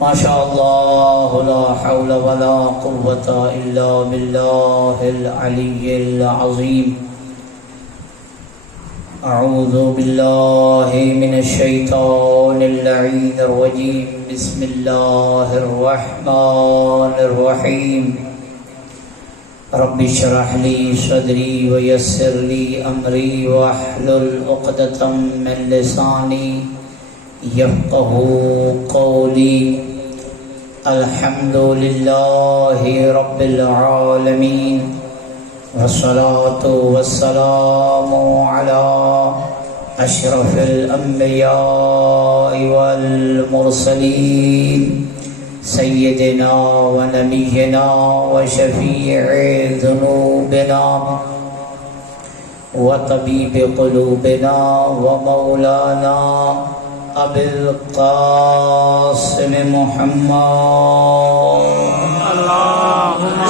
ما شاء الله لا حول ولا قوة إلا بالله العلي العظيم. أعوذ بالله من الشيطان اللعين الرجيم. بسم الله الرحمن الرحيم. رب اشرح لي صدري ويسر لي أمري واحلل عقدة من لساني يفقهوا قولي. الحمد لله رب العالمين والصلاة والسلام على أشرف الأنبياء والمرسلين سيدنا ونبينا وشفيع ذنوبنا وطبيب قلوبنا ومولانا أبي القاسم محمد. اللهم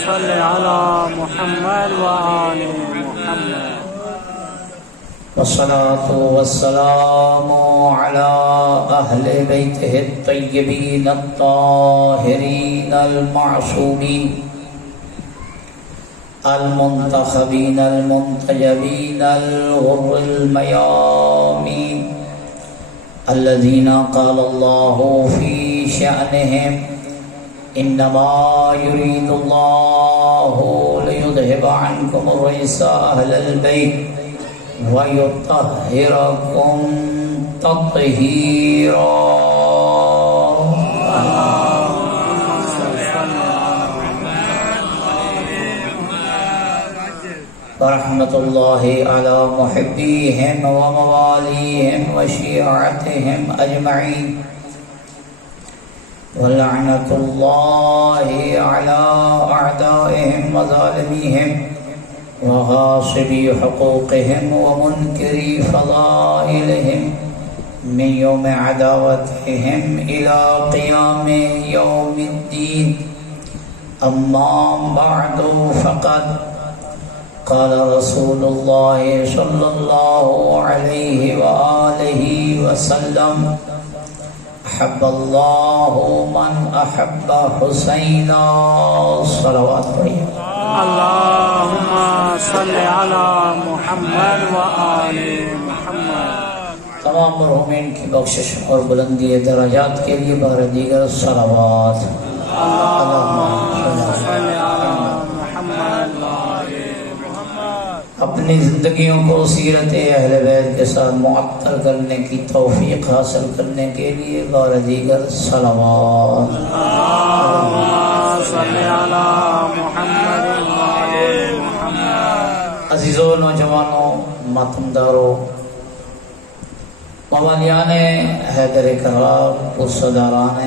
صل على محمد وآل محمد. والصلاة والسلام على أهل بيته الطيبين الطاهرين المعصومين المنتخبين المنتجبين الغر الميامين الذين قال الله في شأنهم إنما يريد الله ليذهب عنكم الرجس أهل البيت ويطهركم تطهيرا. ورحمة الله على محبيهم ومواليهم وشيعتهم أجمعين. ولعنة الله على أعدائهم وظالميهم وغاصبي حقوقهم ومنكري فضائلهم من يوم عداوتهم إلى قيام يوم الدين. أما بعد فقد قال رسول الله صلى الله عليه وآله وسلم أحب الله من أحب حسينا. صلوات عليه. اللهم صل على محمد وآل محمد. تمام مرحومین کی بخشش اور بلندی درجات کے لیے بار دیگر صلوات. اللهم صل على محمد وآل. اپنی زندگیوں کو سیرت اہل بیت کے ساتھ معطر کرنے کی توفیق حاصل کرنے کے لیے بار دیگر صلوات. اللهم صل على محمد وآل محمد. عزیزوں، نوجوانوں، ماتمداروں، موالیان حیدر کرار، پرسداران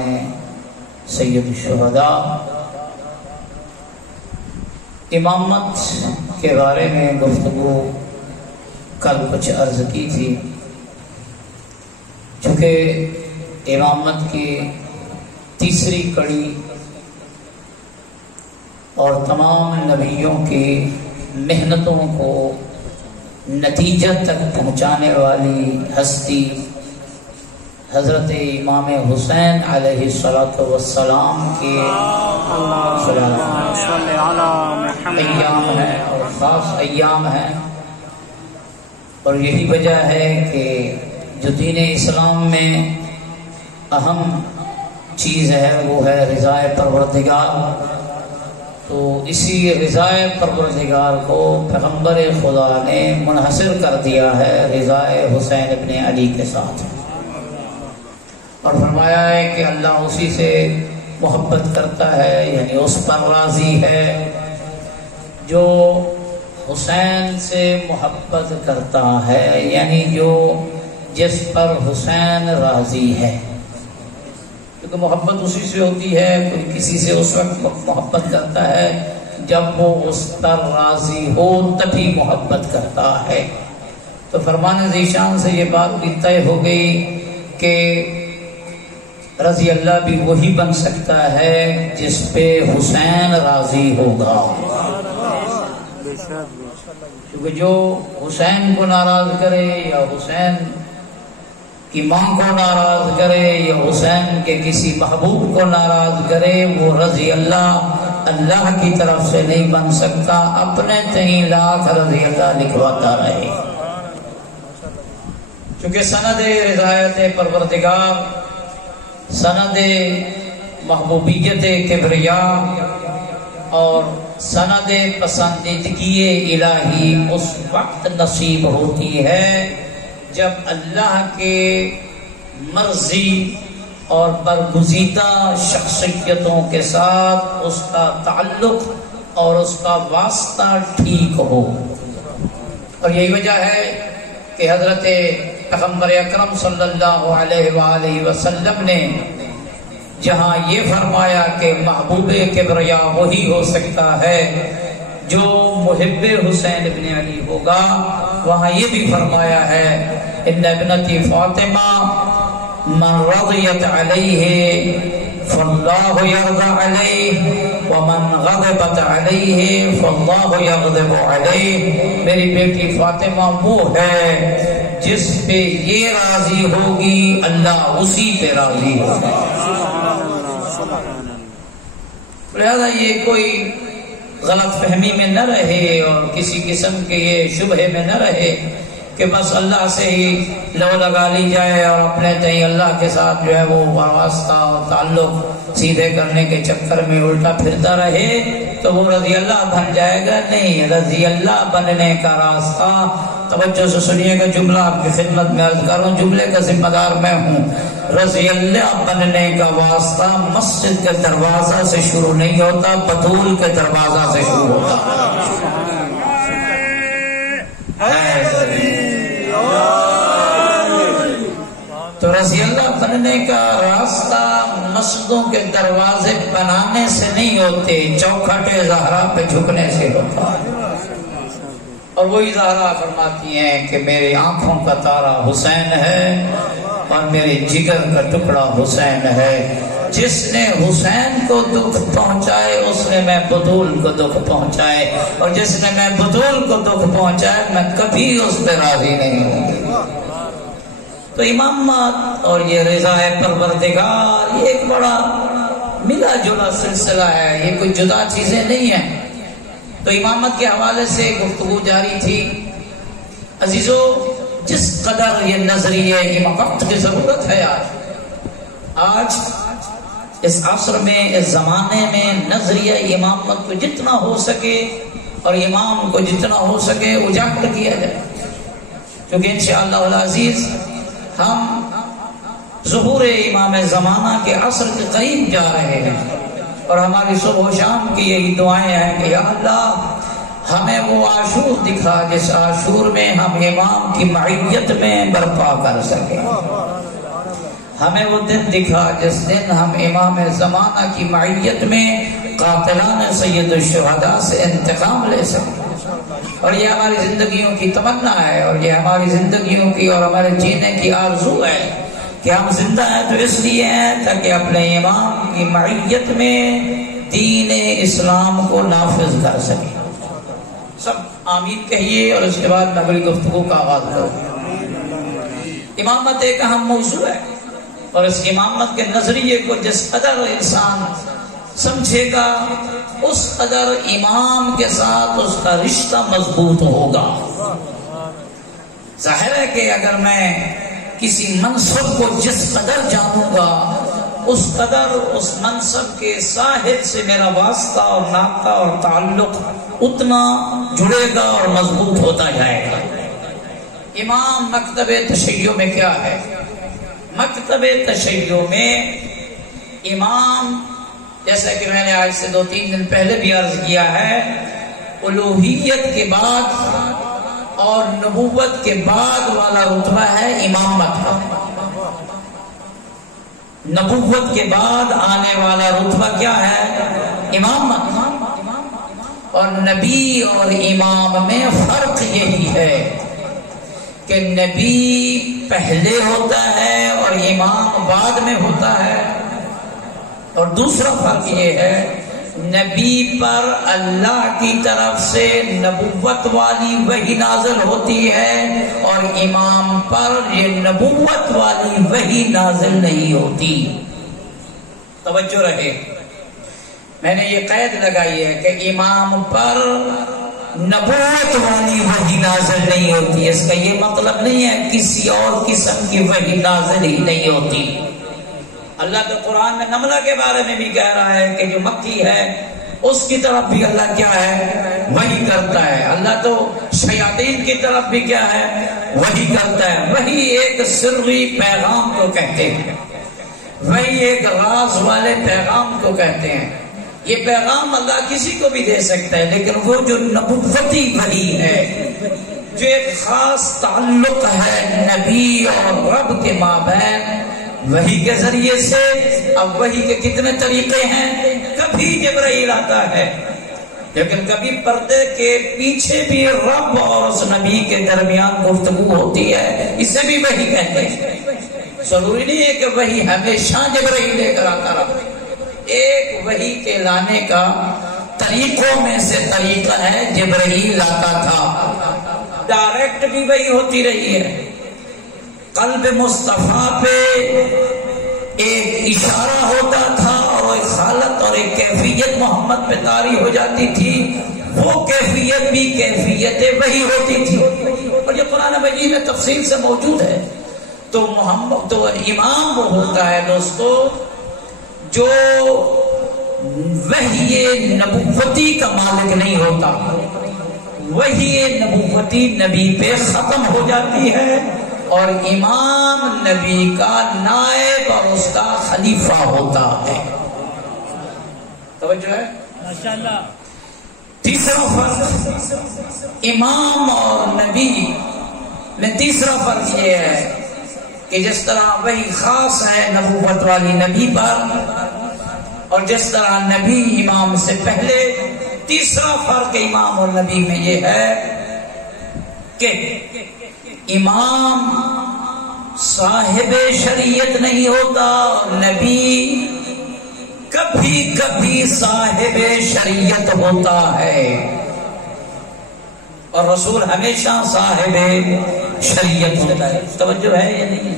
سید الشہداء، امامت کے بارے میں گفتگو کل کچھ عرض کی تھی. چونکہ امامت کی تیسری کڑی اور تمام نبیوں کی محنتوں کو نتیجہ تک پہنچانے والی ہستی حضرت امام حسین علیہ السلام کے ایام ہیں اور خاص ایام ہیں. اور یہی وجہ ہے کہ جو دین اسلام میں اہم چیز ہے وہ ہے رضائے پروردگار. تو اسی رضائے پروردگار کو پیغمبر خدا نے منحصر کر دیا ہے رضائے حسین ابن علی کے ساتھ، اور فرمایا ہے کہ اللہ اسی سے محبت کرتا ہے، یعنی اس پر راضی ہے جو حسین سے محبت کرتا ہے، یعنی جو جس پر حسین راضی ہے. کیونکہ محبت اسی سے ہوتی ہے، کوئی کسی سے اس وقت محبت کرتا ہے جب وہ اس پر راضی ہو تبھی محبت کرتا ہے. تو فرمان ذیشان سے یہ بات بھی طے ہو گئی کہ رضی اللہ بھی وہی بن سکتا ہے جس پہ حسین راضی ہوگا. کیونکہ جو حسین کو ناراض کرے یا حسین کی ماں کو ناراض کرے یا حسین کے کسی محبوب کو ناراض کرے، وہ رضی اللہ اللہ کی طرف سے نہیں بن سکتا، اپنے تئیں لاکھ رضی اللہ لکھواتا رہے۔ چونکہ سند رضایت پروردگار، سند محبوبیت کبریا اور سند پسندیدگی الہی اس وقت نصیب ہوتی ہے جب اللہ کے مرضی اور برگزیدہ شخصیتوں کے ساتھ اس کا تعلق اور اس کا واسطہ ٹھیک ہو۔ اور یہی وجہ ہے کہ حضرت پیغمبر اکرم صلی اللہ علیہ وآلہ وسلم نے جہاں یہ فرمایا کہ محبوب کبریا وہی ہو سکتا ہے جو محب حسین ابن علی ہوگا، وہاں یہ بھی فرمایا ہے ان ابنتی فاطمہ من رضیت علیہ فاللہ یرضى علیہ ومن غضبت علیہ فاللہ یغضب علیہ۔ میری بیٹی فاطمہ وہ ہے جس پہ یہ راضی ہوگی، اللہ اسی پہ راضی ہوگا۔ لہذا یہ کوئی غلط فہمی میں نہ رہے اور کسی قسم کے یہ شبہے میں نہ رہے کہ بس اللہ سے ہی لو لگا لی جائے اور اپنے تئیں اللہ کے ساتھ جو ہے وہ واسطہ اور تعلق سیدھے کرنے کے چکر میں الٹا پھرتا رہے تو وہ رضی اللہ بن جائے گا۔ نہیں، رضی اللہ بننے کا راستہ، توجہ سے سنیے گا، جملہ آپ کی خدمت میں عرض کر رہا ہوں، جملے کا ذمہ دار میں ہوں۔ رضی اللہ بننے کا واسطہ مسجد کے دروازہ سے شروع نہیں ہوتا، بطول کے دروازہ سے شروع ہوتا۔ تو رضی اللہ بننے کا راستہ مسجدوں کے دروازے بنانے سے نہیں ہوتے، چوکھٹ زہرا پہ جھکنے سے ہوتا۔ اور وہی زہرا فرماتی ہیں کہ میری آنکھوں کا تارا حسین ہے اور میرے جگر کا ٹکڑا حسین ہے۔ جس نے حسین کو دکھ پہنچائے اس نے میں بطول کو دکھ پہنچائے، اور جس نے میں بطول کو دکھ پہنچائے میں کبھی اس پہ راضی نہیں ہوں گی۔ تو امامت اور یہ رضا پروردگار یہ ایک بڑا ملا جلا سلسلہ ہے، یہ کوئی جدا چیزیں نہیں ہیں۔ تو امامت کے حوالے سے گفتگو جاری تھی۔ عزیزو، جس قدر یہ نظریے وقت کی ضرورت ہے آج اس عصر میں، اس زمانے میں نظریہ امامت کو جتنا ہو سکے اور امام کو جتنا ہو سکے اجاگر کیا جائے، کیونکہ انشاءاللہ العزیز ہم ظہور امام زمانہ کے عصر کے قریب جا رہے ہیں، اور ہماری صبح و شام کی یہی دعائیں ہیں کہ یا اللہ ہمیں وہ عاشور دکھا جس عاشور میں ہم امام کی معیت میں برپا کر سکیں، ہمیں وہ دن دکھا جس دن ہم امام زمانہ کی معیت میں قاتلان سید الشہداء سے انتقام لے سکیں۔ اور یہ ہماری زندگیوں کی تمنا ہے، اور یہ ہماری زندگیوں کی اور ہمارے جینے کی آرزو ہے کہ ہم زندہ ہیں تو اس لیے ہیں تاکہ اپنے امام کی معیت میں دین اسلام کو نافذ کر سکیں۔ سب آمین کہیے، اور اس کے بعد میں اگلی گفتگو کا آغاز کروں۔ امامت ایک اہم موضوع ہے، اور اس امامت کے نظریے کو جس قدر انسان سمجھے گا اس قدر امام کے ساتھ اس کا رشتہ مضبوط ہوگا۔ ظاہر ہے کہ اگر میں کسی منصب کو جس قدر جانوں گا اس قدر اس منصب کے صاحب سے میرا واسطہ اور ناطہ اور تعلق اتنا جڑے گا اور مضبوط ہوتا جائے گا۔ امام مکتب تشیع میں کیا ہے؟ مکتب تشیع میں امام، جیسا کہ میں نے آج سے 2-3 دن پہلے بھی عرض کیا ہے، الوہیت کے بعد اور نبوت کے بعد والا رتبہ ہے امامت کا۔ نبوت کے بعد آنے والا رتبہ کیا ہے؟ امامت۔ اور نبی اور امام میں فرق یہی ہے کہ نبی پہلے ہوتا ہے اور امام بعد میں ہوتا ہے، اور دوسرا فرق یہ ہے نبی پر اللہ کی طرف سے نبوت والی وحی نازل ہوتی ہے اور امام پر یہ نبوت والی وحی نازل نہیں ہوتی. توجہ رہے، میں نے یہ قید لگائی ہے کہ امام پر نبوت والی وحی نازل نہیں ہوتی. اس کا یہ مطلب نہیں ہے کسی اور قسم کی وحی نازل ہی نہیں ہوتی. اللہ تو قرآن میں نملہ کے بارے میں بھی کہہ رہا ہے کہ جو مکی ہے اس کی طرف بھی اللہ کیا ہے؟ وحی کرتا ہے. اللہ تو شیاطین کی طرف بھی کیا ہے؟ وحی کرتا ہے. وحی ایک سری پیغام کو کہتے ہیں، وحی ایک راز والے پیغام کو کہتے ہیں. یہ پیغام اللہ کسی کو بھی دے سکتا ہے، لیکن وہ جو نبوتی وحی ہے، جو ایک خاص تعلق ہے نبی اور رب کے مابین، وحی کے ذریعے سے. اب وحی کے کتنے طریقے ہیں؟ کبھی جبرائیل آتا ہے، لیکن کبھی پردے کے پیچھے بھی رب اور اس نبی کے درمیان گفتگو ہوتی ہے، اسے بھی وحی کہتے ہیں. ضروری نہیں ہے کہ وحی ہمیشہ جبرائیل لے کر آتا رہا. ایک وحی کے لانے کا طریقوں میں سے طریقہ ہے جبرائیل لاتا تھا. ڈائریکٹ بھی وحی ہوتی رہی ہے. قلب مصطفیٰ پہ ایک اشارہ ہوتا تھا اور ایک حالت اور ایک کیفیت محمد پہ طاری ہو جاتی تھی. وہ کیفیت بھی کیفیت وحی ہوتی تھی، اور یہ قرآن مجید میں تفصیل سے موجود ہے. تو محمد تو امام وہ ہوتا ہے دوستو جو وحی نبوتی کا مالک نہیں ہوتا. وحی نبوتی نبی پہ ختم ہو جاتی ہے اور امام نبی کا نائب اور اس کا خلیفہ ہوتا ہے. توجہ ہے؟ ماشاءاللہ. تیسرا فرق امام اور نبی میں تیسرا فرق یہ ہے کہ جس طرح وہی خاص ہے نبوت والی نبی پر، اور جس طرح نبی امام سے پہلے، تیسرا فرق امام اور نبی میں یہ ہے کہ امام صاحب شریعت نہیں ہوتا، نبی کبھی کبھی صاحب شریعت ہوتا ہے، اور رسول ہمیشہ صاحب شریعت ہوتا ہے. توجہ ہے یا نہیں؟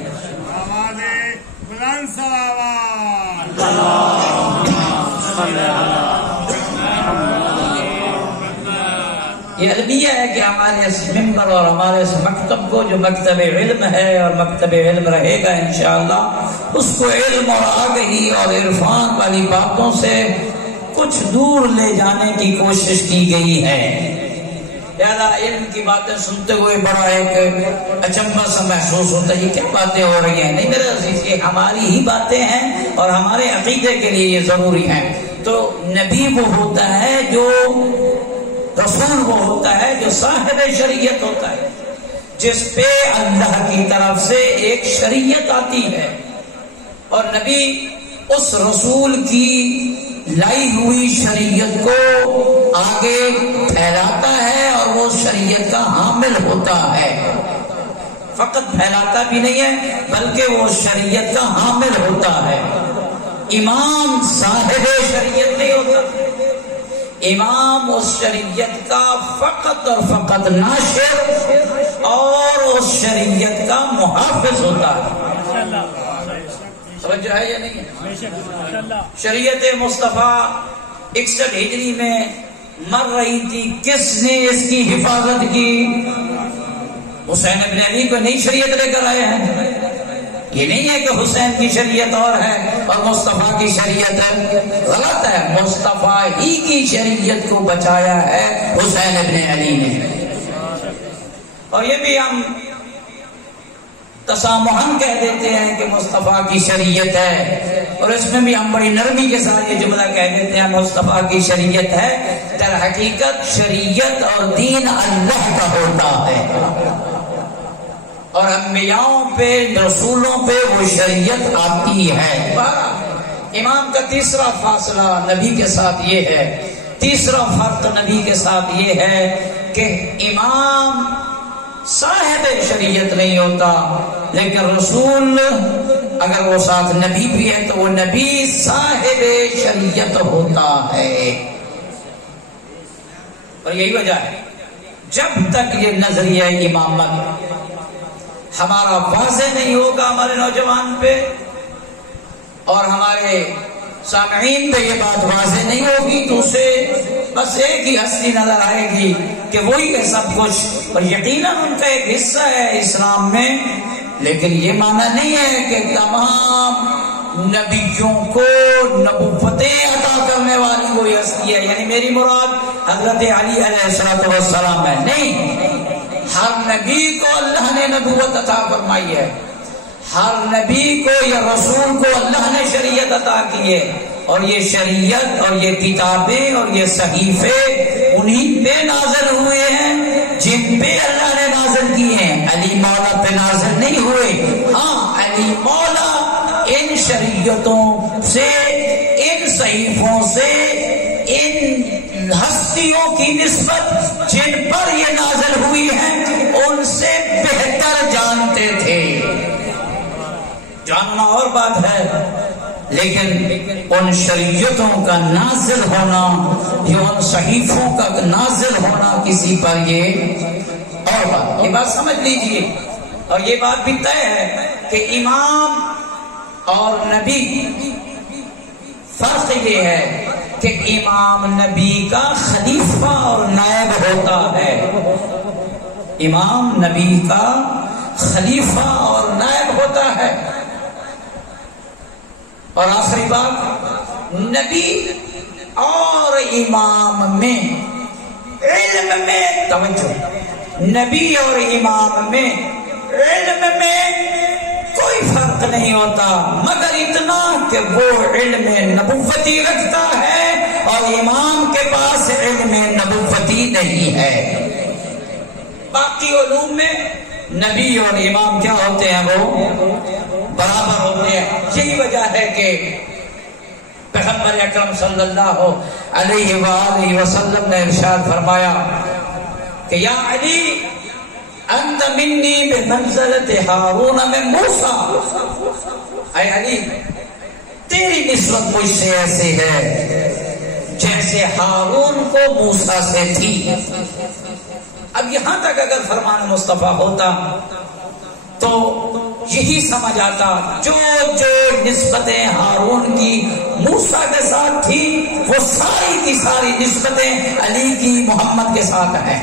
یہ المیہ ہے کہ ہمارے اس منبر اور ہمارے اس مکتب کو، جو مکتب علم ہے اور مکتب علم رہے گا انشاءاللہ، اس کو علم اور آگہی اور عرفان والی باتوں سے کچھ دور لے جانے کی کوشش کی گئی ہے. زیادہ علم کی باتیں سنتے ہوئے بڑا ایک اچنبھا سا محسوس ہوتا ہے، یہ کیا باتیں ہو رہی ہیں. نہیں میرے عزیز، یہ ہماری ہی باتیں ہیں اور ہمارے عقیدے کے لیے یہ ضروری ہیں. تو نبی وہ ہوتا ہے جو، رسول وہ ہوتا ہے جو صاحب شریعت ہوتا ہے، جس پہ اللہ کی طرف سے ایک شریعت آتی ہے، اور نبی اس رسول کی لائی ہوئی شریعت کو آگے پھیلاتا ہے اور وہ شریعت کا حامل ہوتا ہے. فقط پھیلاتا بھی نہیں ہے بلکہ وہ شریعت کا حامل ہوتا ہے. امام صاحب شریعت نہیں ہوتا، امام اس شریعت کا فقط اور فقط ناشر اور اس شریعت کا محافظ ہوتا ہے. توجہ ہے یا نہیں؟ شریعت مصطفیٰ 61 ہجری میں مر رہی تھی، کس نے اس کی حفاظت کی؟ حسین ابن علی کو نئی شریعت لے کر آئے ہیں. یہ نہیں ہے کہ حسین کی شریعت اور ہے اور مصطفیٰ کی شریعت ہے، غلط ہے. مصطفیٰ ہی کی شریعت کو بچایا ہے حسین ابن علی نے. اور یہ بھی ہم تسامحاً کہہ دیتے ہیں کہ مصطفیٰ کی شریعت ہے، اور اس میں بھی ہم بڑی نرمی کے ساتھ یہ جملہ کہہ دیتے ہیں مصطفیٰ کی شریعت ہے. در حقیقت شریعت اور دین اللہ کا ہوتا ہے، اور انبیاءوں پہ، رسولوں پہ وہ شریعت آتی ہے. امام کا تیسرا فاصلہ نبی کے ساتھ یہ ہے، تیسرا فرق نبی کے ساتھ یہ ہے کہ امام صاحب شریعت نہیں ہوتا، لیکن رسول اگر وہ ساتھ نبی بھی ہے تو وہ نبی صاحب شریعت ہوتا ہے. اور یہی وجہ ہے جب تک یہ نظریہ امامت ہمارا واضح نہیں ہوگا ہمارے نوجوان پہ اور ہمارے سامعین پہ یہ بات واضح نہیں ہوگی تو اسے بس ایک ہی ہستی نظر آئے گی کہ وہی ہے سب کچھ، اور یقیناً ان کا ایک حصہ ہے اسلام میں، لیکن یہ معنی نہیں ہے کہ تمام نبیوں کو نبوتیں عطا کرنے والی کوئی ہستی ہے. یعنی میری مراد حضرت علی علیہ السلام ہے، نہیں. ہر نبی کو اللہ نے نبوت عطا فرمائی ہے، ہر نبی کو یا رسول کو اللہ نے شریعت عطا کی ہے، اور یہ شریعت اور یہ کتابیں اور یہ صحیفے انہی پہ نازل ہوئے ہیں جن پہ اللہ نے نازل کی ہیں. علی مولا پہ نازل نہیں ہوئے. ہاں علی مولا ان شریعتوں سے، ان صحیفوں سے، ان ہستیوں کی نسبت جن پر یہ نازل ہوئی ہیں ان سے بہتر جانتے تھے. جاننا اور بات ہے، لیکن ان شریعتوں کا نازل ہونا یا ان صحیفوں کا نازل ہونا کسی پر یہ اور بات. یہ بات سمجھ لیجئے. اور یہ بات بھی طے ہے کہ امام اور نبی فرق یہ ہے کہ امام نبی کا خلیفہ اور نائب ہوتا ہے. امام نبی کا خلیفہ اور نائب ہوتا ہے. اور آخری بات، نبی اور امام میں علم میں توجہ، نبی اور امام میں علم میں کوئی فرق نہیں ہوتا مگر اتنا کہ وہ علم نبوتی رکھتا ہے اور امام کے پاس علم نبوتی نہیں ہے. باقی علوم میں نبی اور امام کیا ہوتے ہیں؟ وہ برابر ہوتے ہیں. یہی وجہ ہے کہ پیغمبر اکرم صلی اللہ علیہ وآلہ وسلم نے ارشاد فرمایا کہ یا علی انت منی بمنزلت ہارون من موسیٰ. اے علی تیری نسبت مجھ سے ایسے ہے جیسے ہارون کو موسیٰ سے تھی. اب یہاں تک اگر فرمان مصطفیٰ ہوتا تو یہی سمجھ آتا جو جو نسبتیں ہارون کی موسیٰ کے ساتھ تھی وہ ساری کی ساری نسبتیں علی کی محمد کے ساتھ ہیں.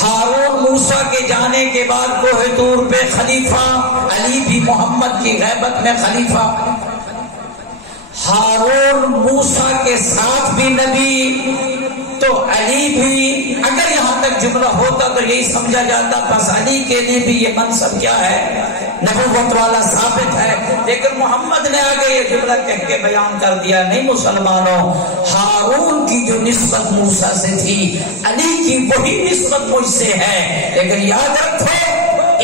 ہارون موسیٰ کے جانے کے بعد کوہ طور پہ خلیفہ، علی بھی محمد کی غیبت میں خلیفہ. ہارون موسیٰ کے ساتھ بھی نبی تو علی بھی. اگر یہاں تک جملہ ہوتا تو یہی سمجھا جاتا بس علی کے لیے بھی یہ منصب کیا ہے؟ نبوت والا ثابت ہے. لیکن محمد نے آگے یہ جملہ کہہ کے بیان کر دیا نہیں مسلمانوں، ہارون کی جو نسبت موسیٰ سے تھی علی کی وہی نسبت مجھ سے ہے. لیکن یاد رکھو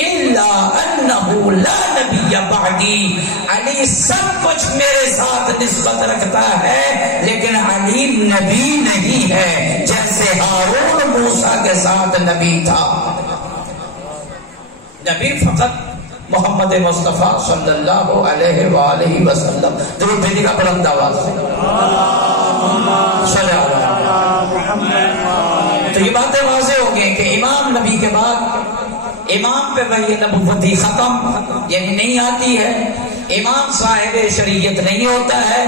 الا انہ لا نبی بعدی، علی سب کچھ میرے ساتھ نسبت رکھتا ہے لیکن علی نبی نہیں ہے جیسے ہارون موسیٰ کے ساتھ نبی تھا. نبی فقط محمد مصطفیٰ صلی اللہ علیہ وآلہ وسلم. درود بھیجیے گا بلند آواز سے. تو یہ باتیں واضح ہو گئی کہ امام نبی کے بعد امام پہ وحی نبوتی ختم یعنی نہیں آتی ہے. امام صاحب شریعت نہیں ہوتا ہے،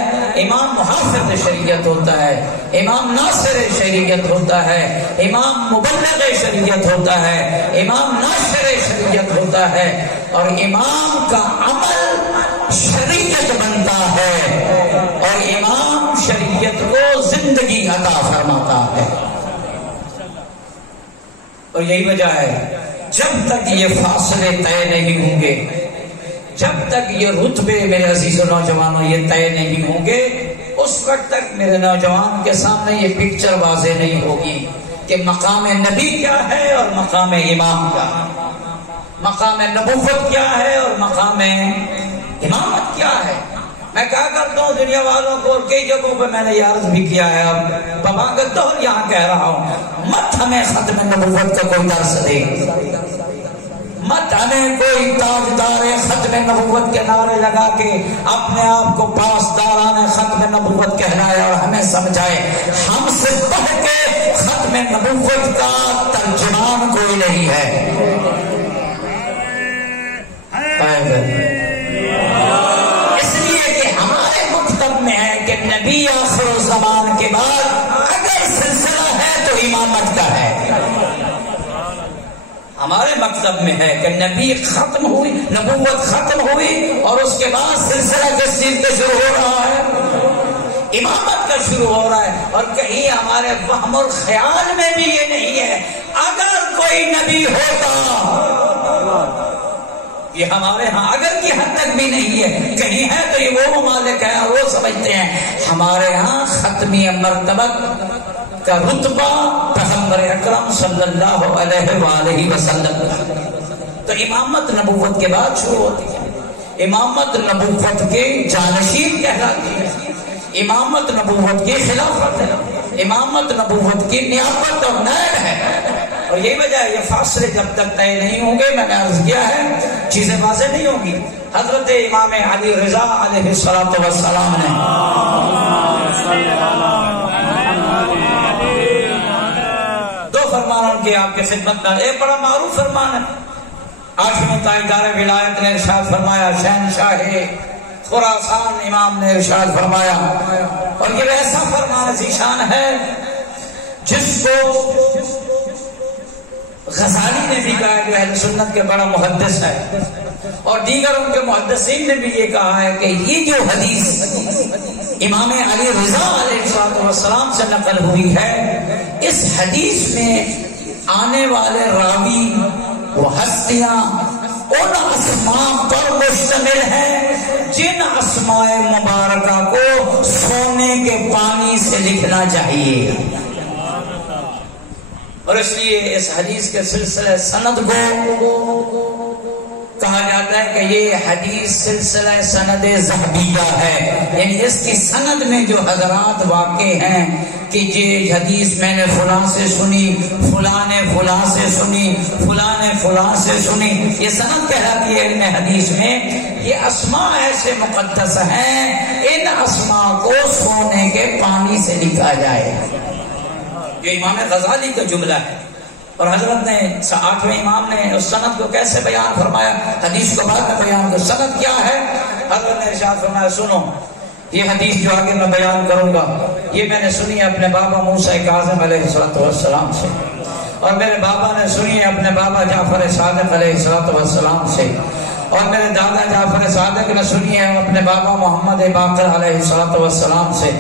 امام محافظ شریعت ہوتا ہے، امام ناصر شریعت ہوتا ہے، امام مبلغ شریعت ہوتا ہے، امام ناشر شریعت ہوتا ہے، اور امام کا عمل شریعت بنتا ہے اور امام شریعت کو زندگی عطا فرماتا ہے. اور یہی وجہ ہے جب تک یہ فاصلے طے نہیں ہوں گے، جب تک یہ رتبے میرے عزیز و نوجوانوں یہ طے نہیں ہوں گے، اس وقت تک میرے نوجوان کے سامنے یہ پکچر واضح نہیں ہوگی کہ مقام نبی کیا ہے اور مقام امام کیا ہے، مقام نبوت کیا ہے اور مقام امامت کیا ہے. میں کہا کرتا ہوں دنیا والوں کو، اور کئی جگہوں پہ میں نے یہ عرض بھی کیا ہے، اب بباگت اور یہاں کہہ رہا ہوں، مت ہمیں ختم نبوت کا کوئی درس دے. مت ہمیں کوئی تاجدار ختم نبوت کے نعرے لگا کے اپنے آپ کو پاسداران ختم نبوت کہلائے اور ہمیں سمجھائے. ہم سے بڑھ کے ختم نبوت کا ترجمان کوئی نہیں ہے. اس لیے کہ ہمارے مکتب میں ہے کہ نبی آخر الزمان کے بعد اگر سلسلہ ہے تو امامت کا ہے. ہمارے مکتب میں ہے کہ نبی ختم ہوئی، نبوت ختم ہوئی اور اس کے بعد سلسلہ کس چیز کا شروع ہو رہا ہے؟ امامت کا شروع ہو رہا ہے. اور کہیں ہمارے وہم اور خیال میں بھی یہ نہیں ہے اگر کوئی نبی ہوتا، یہ ہمارے ہاں اگر کی حد تک بھی نہیں ہے. کہیں ہے تو یہ وہ ممالک ہیں اور وہ سمجھتے ہیں. ہمارے ہاں ختمی مرتبت کا رتبہ پیغمبر اکرم صلی اللہ علیہ وآلہ وسلم. تو امامت نبوت کے بعد شروع ہوتی ہے. امامت نبوت کے جانشین کہلاتی ہے. امامت نبوت کی خلافت ہے. امامت نبوت کی نیابت اور نائب ہے. اور یہی وجہ ہے یہ فاصلے جب تک طے نہیں ہوں گے، میں نے عرض کیا ہے، چیزیں واضح نہیں ہوں گی. حضرت امام علی رضا علیہ الصلوۃ والسلام نے فرمان ان کے آپ کے خدمت میں ایک بڑا معروف فرمان ہے. 8ویں تاجدار ولایت نے ارشاد فرمایا، شہنشاہ خراسان امام نے ارشاد فرمایا، اور یہ ایسا فرمان ذیشان ہے جس کو غزالی نے بھی کہا جو اہل سنت کے بڑا محدث ہے، اور دیگر ان کے محدثین نے بھی یہ کہا ہے کہ یہ جو حدیث امام علی رضا علیہ السلام سے نقل ہوئی ہے، اس حدیث میں آنے والے راوی وہ ہستیاں ان اسماء پر مشتمل ہیں جن اسماء مبارکہ کو سونے کے پانی سے لکھنا چاہیے. اور اس لیے اس حدیث کے سلسلہ سند کو کہا جاتا ہے کہ یہ حدیث سلسلہ سند ذہبیہ ہے. یعنی اس کی سند میں جو حضرات واقع ہیں کہ یہ حدیث میں نے فلاں سے سنی، فلاں نے فلاں سے سنی، فلاں نے فلاں سے سنی، یہ سند کہلاتی ہے علم حدیث میں. یہ اسماء ایسے مقدس ہیں، ان اسماء کو سونے کے پانی سے لکھا جائے. یہ امام غزالی کا جملہ ہے. اور حضرت نے 8ویں امام نے اس سند کو کیسے بیان فرمایا، حدیث کو بعد میں بیان کر. سند کیا ہے؟ حضرت نے ارشاد فرمایا، سنو یہ حدیث جو آگے میں بیان کروں گا یہ میں نے سنی ہے اپنے بابا موسیٰ کاظم علیہ السلام سے، اور میرے بابا نے سنی ہے اپنے بابا جعفر صادق علیہ السلام سے، اور میرے دادا جعفر صادق نے سنی ہے اپنے بابا محمد باقر علیہ السلام سے،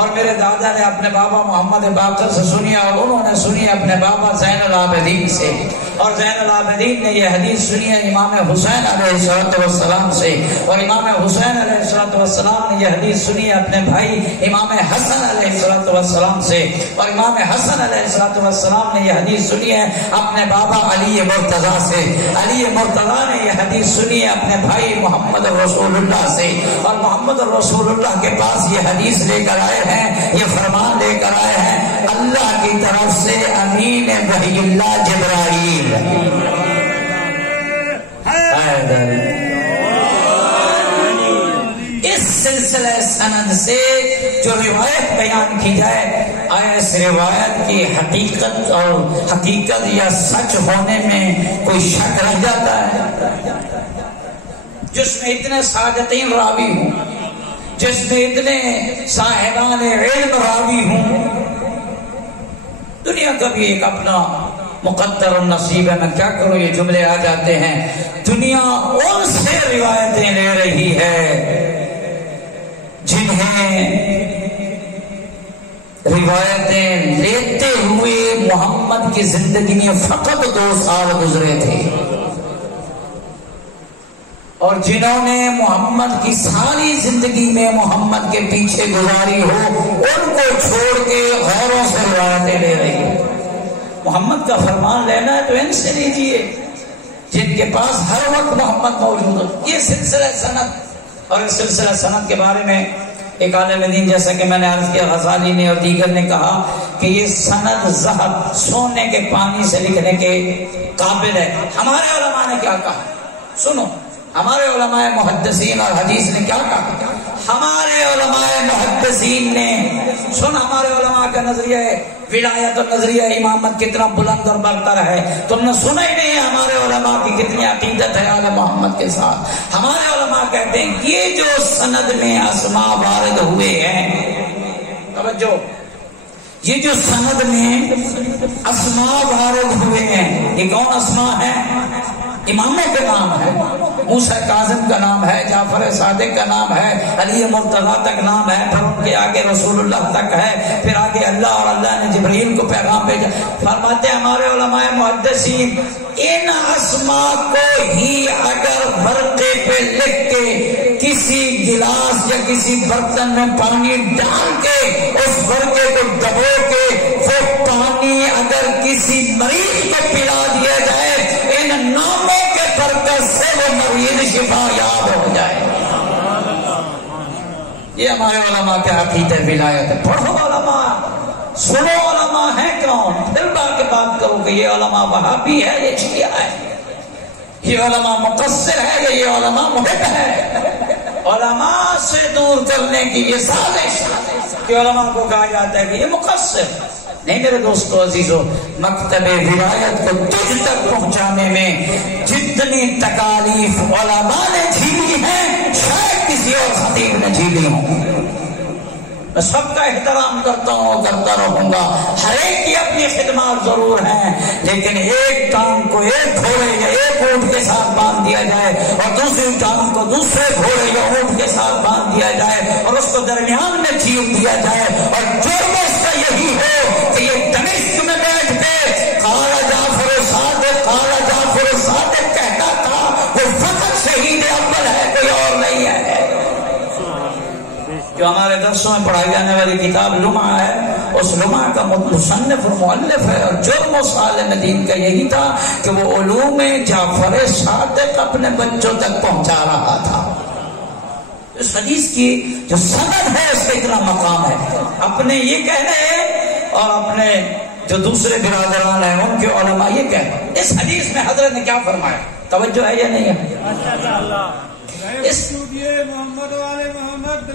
اور میرے دادا نے اپنے بابا محمد باقر سے سنی اور انہوں نے سنی اپنے بابا زین العابدین سے، اور زین العابدین نے یہ حدیث سنی ہے امام حسین علیہ السلام سے، اور امام حسین علیہ السلام نے یہ حدیث سنی ہے اپنے بھائی امام حسن علیہ السلام سے، اور امام حسن علیہ السلام نے یہ حدیث سنی ہے اپنے بابا علی مرتضیٰ سے، علی مرتضیٰ نے یہ حدیث سنی ہے اپنے بھائی محمد رسول اللہ سے، اور محمد رسول اللہ کے پاس یہ حدیث لے کر آئے ہیں، یہ فرمان لے کر آئے ہیں اللہ کی طرف سے امین وحی اللہ جبرائیل. اس سلسلہ سند سے جو روایت بیان کی جائے، آیا اس روایت کی حقیقت یا سچ ہونے میں کوئی شک رہ جاتا ہے؟ جس میں اتنے صادقین راوی ہوں، جس میں اتنے صاحبان علم راوی ہوں. دنیا کا بھی ایک اپنا مقدر النصیب ہے. میں کیا کروں، یہ جملے آ جاتے ہیں. دنیا ان سے روایتیں لے رہی ہے جنہیں روایتیں لیتے ہوئے محمد کی زندگی میں فقط 2 سال گزرے تھے، اور جنہوں نے محمد کی ساری زندگی میں محمد کے پیچھے گزاری ہو، ان کو چھوڑ کے غیروں سے روایتیں لے رہی ہے. محمد کا فرمان لینا ہے تو ان سے لیجیے جن کے پاس ہر وقت محمد موجود ہو. یہ سلسلہ سند. اور اس سلسلہ سند کے بارے میں ایک عالم دین جیسا کہ میں نے عرض کیا غزالی نے اور دیگر نے کہا کہ یہ سند ذہب سونے کے پانی سے لکھنے کے قابل ہے. ہمارے علماء نے کیا کہا سنو. ہمارے علماء محدثین اور حدیث نے کیا کہا. ہمارے علماء محدثین نے سن, ہمارے علماء کا نظریہ ہے ولایت اور نظریہ امامت کتنا بلند اور برتر ہے. تم نے سنا ہی نہیں ہے ہمارے علماء کی کتنی عقیدت ہے آل محمد کے ساتھ. ہمارے علماء کہتے ہیں یہ جو سند میں اسماء وارد ہوئے ہیں, توجہ, یہ جو سند میں اسماء وارد ہوئے ہیں یہ کون اسماء ہے؟ اماموں کے نام ہے. موسیٰ کاظم کا نام ہے, جعفر صادق کا نام ہے, علی مرتضیٰ تک نام ہے, پھر ان کے آگے رسول اللہ تک ہے, پھر آگے اللہ, اور اللہ نے جبرائیل کو پیغام بھیجا. فرماتے ہیں ہمارے علماء محدثین ان اسماء کو ہی اگر ورقے پہ لکھ کے کسی گلاس یا کسی برتن میں پانی ڈال کے اس ورقے کو دبو کے وہ پانی اگر کسی مریض کو پلا دیا جائے ان ناموں کے برکت سے وہ مریض شفا یاب ہو جائے. یہ ہمارے علماء کے عقیدہ ولایت ہے. پڑھو علماء, سنو علماء ہیں کون, پھر بات کرو کہ یہ علماء وہابی ہے یہ شیعہ ہے, یہ علماء مقصر ہے یا یہ علماء محب ہے. علماء سے دور کرنے کی یہ سازش کہ علماء کو کہا جاتا ہے کہ یہ مقصر. نہیں میرے دوستو عزیزو, مکتب ولایت کو تجھ تک پہنچانے میں جتنی تکالیف علماء نے جھیلی ہیں شاید کسی اور خطیب نے جھیلی ہوں. میں سب کا احترام کرتا ہوں اور کرتا رہوں گا. ہر ایک کی اپنی خدمات ضرور ہیں, لیکن ایک ٹانگ کو ایک گھوڑے یا ایک اونٹ کے ساتھ باندھ دیا جائے اور دوسری ٹانگ کو دوسرے گھوڑے یا اونٹ کے ساتھ باندھ دیا جائے اور اس کو درمیان میں چیر دیا جائے, اور جرم اس کا یہی ہو کہ یہ دمشق میں بیٹھ کے قال جعفر صادق قال جعفر صادق کہتا تھا وہ فقط شہید اول ہے, کوئی اور نہیں ہے. جو ہمارے درسوں میں پڑھائی جانے والی کتاب لمعہ ہے, اس لمعہ کا مصنف اور مؤلف ہے, اور جرم و عالم دین کا یہی تھا کہ وہ علوم جعفر صادق اپنے بچوں تک پہنچا رہا تھا. اس حدیث کی جو سند ہے اس کا اتنا مقام ہے. اپنے یہ کہنے اور اپنے جو دوسرے برادران ہیں ان کے علماء یہ کہنے. اس حدیث میں حضرت نے کیا فرمایا, توجہ ہے یا نہیں ہے؟ اس محمد والے محمد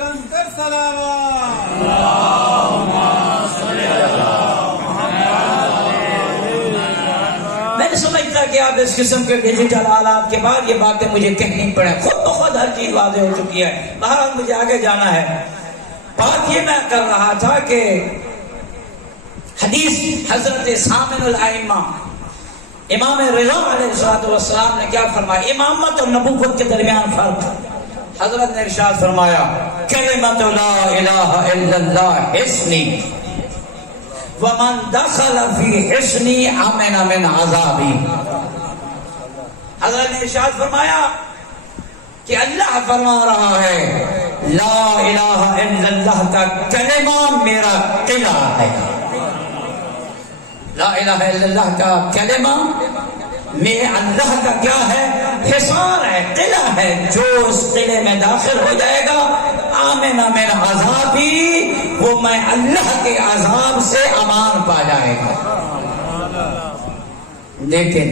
میں نے سمجھتا کہ آپ اس قسم کے ڈیجیٹل آلات کے بعد یہ باتیں مجھے کہنی پڑے, خود بخود ہر چیز واضح ہو چکی ہے. بہرحال مجھے آگے جانا ہے. بات یہ میں کر رہا تھا کہ حدیث حضرت سامن الائمہ امام رضا علیہ السلام نے کیا فرمایا, امامت اور نبوت کے درمیان فرق. حضرت نے ارشاد فرمایا کلمۃ لا الہ الا اللہ حصنی ومن دخل فی حصنی امن من عذابی. حضرت نے ارشاد فرمایا کہ اللہ فرما رہا ہے لا الہ الا اللہ کا کلمہ میرا قلعہ ہے. لا الہ الا اللہ کا کلمہ میں اللہ کا کیا ہے, حصار ہے, قلعہ ہے. جو اس قلعے میں داخل ہو جائے گا آمن من عذابی, وہ میں اللہ کے عذاب سے امان پا جائے گا. لیکن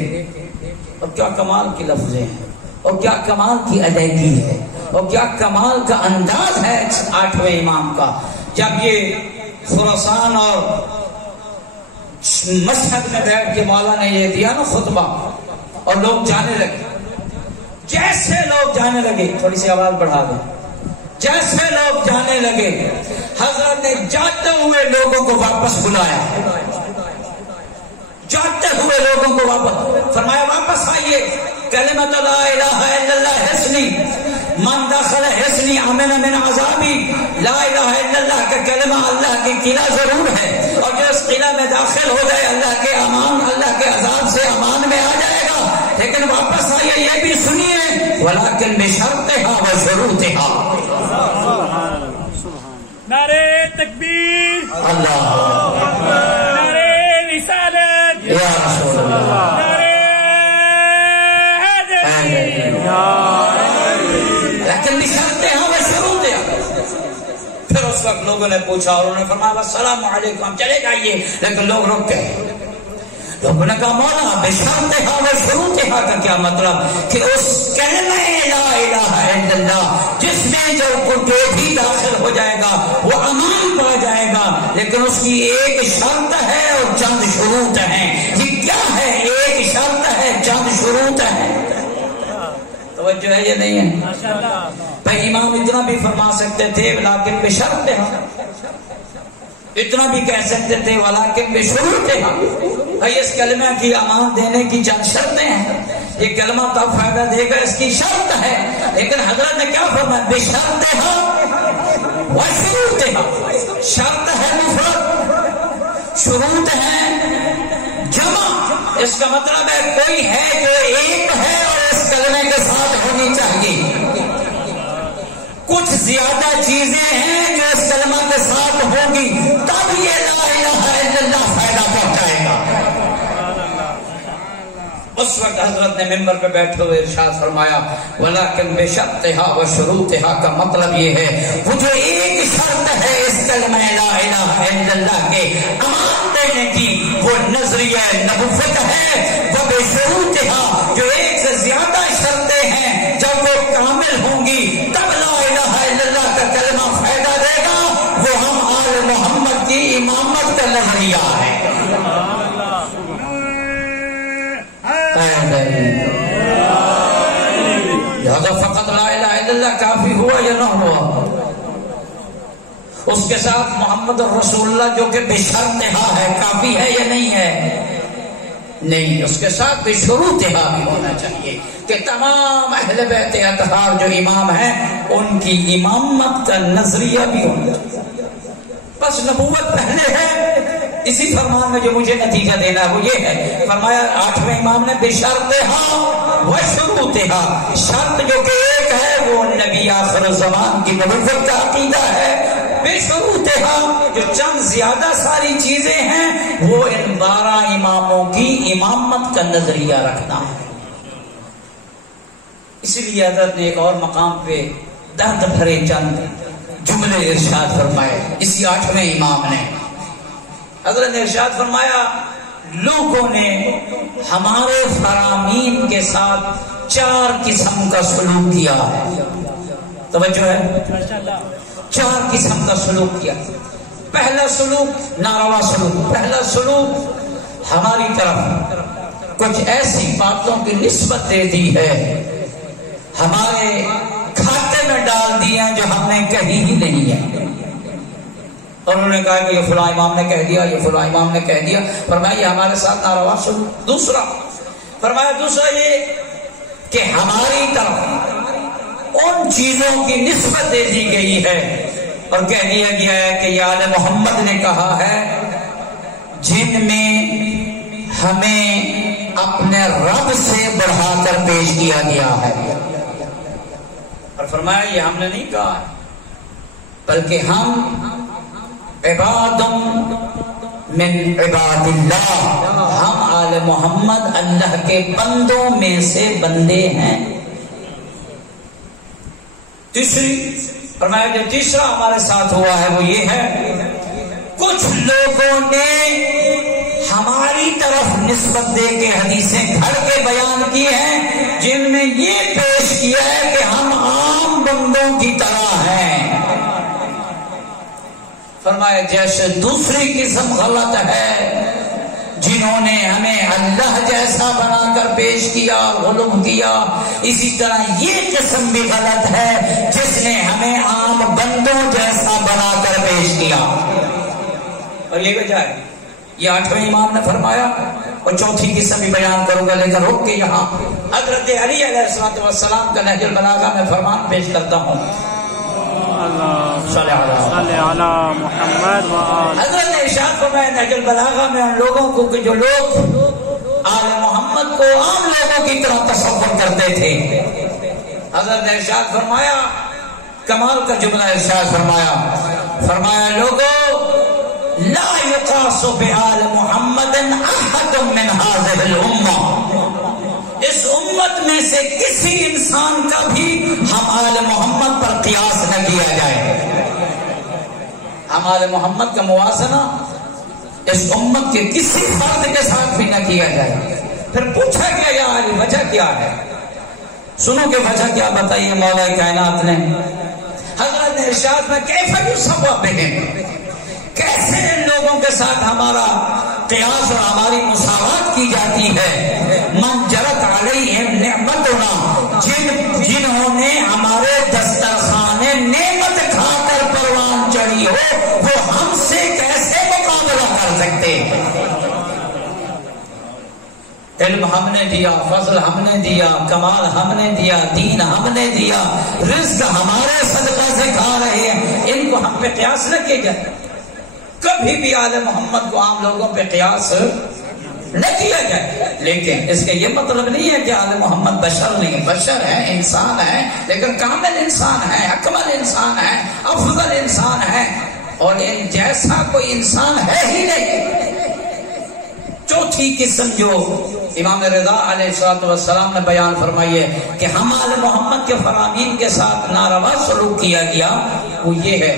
اور کیا کمال کی لفظیں ہیں, اور کیا کمال کی ادائیگی ہے, اور کیا کمال کا انداز ہے آٹھویں امام کا. جب یہ خراسان اور مشہد میں بیٹھ کے مولا نے یہ دیا نا خطبہ, اور لوگ جانے لگے, جیسے لوگ جانے لگے, تھوڑی سی آواز بڑھا دیں, جیسے لوگ جانے لگے حضرت نے جاتے ہوئے لوگوں کو واپس بلایا, جاتے ہوئے لوگوں کو واپس فرمایا واپس آئیے, کلمۃ لا الہ الا اللہ حصنی من دخل حصنی امن من عذابی. لا الہ الا اللہ کا کلمہ اللہ کی قلعہ ضرور ہے, اور جو اس قلعہ میں داخل ہو جائے اللہ کے امان, اللہ کے عذاب سے امان میں آ جائے گا. لیکن واپس آئیے یہ بھی سنیے ولکن بشرطھا وشروطھا. نعرہ تکبیر, اللہ نعرہ رسالت, یا رسول اللہ, نعرہ لیکن بشرطھا وشروطھا. پھر اس وقت لوگوں نے پوچھا اور انہوں نے فرمایا السلام علیکم, چلے جائیے. لیکن لوگ رک گئے. لوگوں نے کہا مولا بشرطہا و شروطہا کا کیا مطلب؟ کہ اس کلمہ لا الہ الا اللہ جس میں جو بھی داخل ہو جائے گا وہ امان پا جائے گا، لیکن اس کی ایک شرط ہے اور چند شروط ہیں۔ یہ کیا ہے؟ ایک شرط ہے، چند شروط ہیں۔ توجہ ہے یا نہیں ہے؟ بھائی امام اتنا بھی فرما سکتے تھے لیکن بشرطہا، اتنا بھی کہہ سکتے تھے ولیکن بشروطہا، بھائی اس کلمہ کی امان دینے کی چند شرطیں ہیں، یہ کلمہ تب فائدہ دے گا اس کی شرط ہے، لیکن حضرت نے کیا فرمایا؟ بشرطہا وشروطہا، شرط ہے مفرد، شروط ہے جمع، اس کا مطلب ہے کوئی ہے جو ایک ہے اور اس کلمے کے ساتھ ہونی چاہیے، کچھ زیادہ چیزیں ہیں جو اس کلمہ کے ساتھ ہوں گی تب یہ لا الہ الا اللہ فائدہ پہنچائے گا۔ اس وقت حضرت نے منبر پہ بیٹھے ہوئے ارشاد فرمایا ولیکن بشرطہا و شروطہا کا مطلب یہ ہے وہ جو ایک شرط ہے اس کلمہ لا الہ الا اللہ کے امان دینے کی وہ نظریہ نبوت ہے، وہ بشروطہا جو ایک سے زیادہ شرطیں ہیں جب وہ کامل ہوں گی تب لا الہ الا اللہ کا کلمہ فائدہ دے گا، وہ ہم آل محمد کی امامت کا نظریہ ہے۔ لہذا فقط لا الہ الا اللہ کافی ہوا یا نہ ہوا؟ اس کے ساتھ محمد رسول اللہ جو کہ بشرطہا ہے کافی ہے یا نہیں ہے؟ نہیں، اس کے ساتھ بشروطہا بھی ہونا چاہیے کہ تمام اہل بیت اطہار جو امام ہیں ان کی امامت کا نظریہ بھی ہونا چاہیے۔ بس نبوت پہلے ہے، اسی فرمان میں جو مجھے نتیجہ دینا ہے وہ یہ ہے، فرمایا 8ویں امام نے بشرطہا و شروطہا، شرط جو کہ ایک ہے وہ نبی آخر زمان کی نبوت کا عقیدہ ہے، بشروطہا جو چند زیادہ ساری چیزیں ہیں وہ ان 12 اماموں کی امامت کا نظریہ رکھنا ہے۔ اسی لیے حضرت نے ایک اور مقام پہ درد بھرے چند جملے ارشاد فرمائے، اسی 8ویں امام نے حضرت نے ارشاد فرمایا لوگوں نے ہمارے فرامین کے ساتھ 4 قسم کا سلوک کیا ہے، توجہ ہے، 4 قسم کا سلوک کیا۔ پہلا سلوک ناروا سلوک، پہلا سلوک ہماری طرف کچھ ایسی باتوں کی نسبت دے دی ہے، ہمارے کھاتے میں ڈال دی ہیں جو ہم نے کہی ہی نہیں ہے، اور انہوں نے کہا کہ یہ فلاں امام نے کہہ دیا، یہ فلاں امام نے کہہ دیا، فرمایا یہ ہمارے ساتھ ناروا سلوک۔ دوسرا فرمایا دوسرا یہ کہ ہماری طرف ان چیزوں کی نسبت دے دی گئی ہے اور کہہ دیا گیا ہے کہ یہ آل محمد نے کہا ہے جن میں ہمیں اپنے رب سے بڑھا کر پیش کیا گیا ہے، اور فرمایا یہ ہم نے نہیں کہا ہے بلکہ ہم عباد من عباد اللہ، ہم آل محمد اللہ کے بندوں میں سے بندے ہیں۔ تیسری فرمایا جو تیسرا ہمارے ساتھ ہوا ہے وہ یہ ہے کچھ لوگوں نے ہماری طرف نسبت دے کے حدیثیں گھڑ کے بیان کی ہیں جن میں یہ پیش کیا ہے کہ ہم عام بندوں کی طرح ہیں۔ فرمایا جیسے دوسری قسم غلط ہے جنہوں نے ہمیں اللہ جیسا بنا کر پیش کیا، غلو کیا، اسی طرح یہ قسم بھی غلط ہے جس نے ہمیں عام بندوں جیسا بنا کر پیش کیا۔ اور یہ وجہ ہے یہ 8ویں امام نے فرمایا، اور چوتھی قسم بھی بیان کروں گا لیکن روک کے یہاں حضرت علی علیہ السلام کا نہج البلاغہ میں فرمان پیش کرتا ہوں۔ حضرت نے ارشاد فرمایا نہج البلاغہ میں ان لوگوں کو کہ جو لوگ آل محمد کو عام لوگوں کی طرح تصور کرتے تھے، حضرت نے ارشاد فرمایا کمال کا جملہ ارشاد فرمایا لوگوں لا يقاس بآل محمد احد من هذه الامه، اس امت میں سے کسی انسان کا بھی ہم آل محمد پر قیاس نہ کیا جائے۔ ہم آل محمد کا موازنہ اس امت کے کسی فرد کے ساتھ بھی نہ کیا جائے. پھر پوچھا گیا یا علی وجہ کیا ہے؟ سنو کہ وجہ کیا بتائیے مولا کائنات نے. حضرت نے ارشاد میں کیف یصوّا بہم، کیسے ان لوگوں کے ساتھ ہمارا قیاس اور ہماری مساوات کی جاتی ہے. من جرت علیہم نعمتنا، جنہوں نے ہمارے دسترخوان نعمت کھا کر پروان چڑھی ہو، وہ ہم سے کیسے مقابلہ کر سکتے ہیں؟ علم ہم نے دیا، فضل ہم نے دیا، کمال ہم نے دیا، دین ہم نے دیا، رزق ہمارے صدقہ سے کھا رہے ہیں، ان کو ہم پہ قیاس نہ کیا جائے. کبھی بھی آل محمد کو عام لوگوں پہ قیاس نہ کیا جائے. لیکن اس کا یہ مطلب نہیں ہے کہ آل محمد بشر نہیں، بشر ہے، انسان ہے، لیکن کامل انسان ہے، اکمل انسان ہے، افضل انسان ہے، اور ان جیسا کوئی انسان ہے ہی نہیں. چوتھی قسم جو امام رضا علیہ السلام نے بیان فرمائی ہے کہ ہم آل محمد کے فرامین کے ساتھ ناروا سلوک کیا گیا، وہ یہ ہے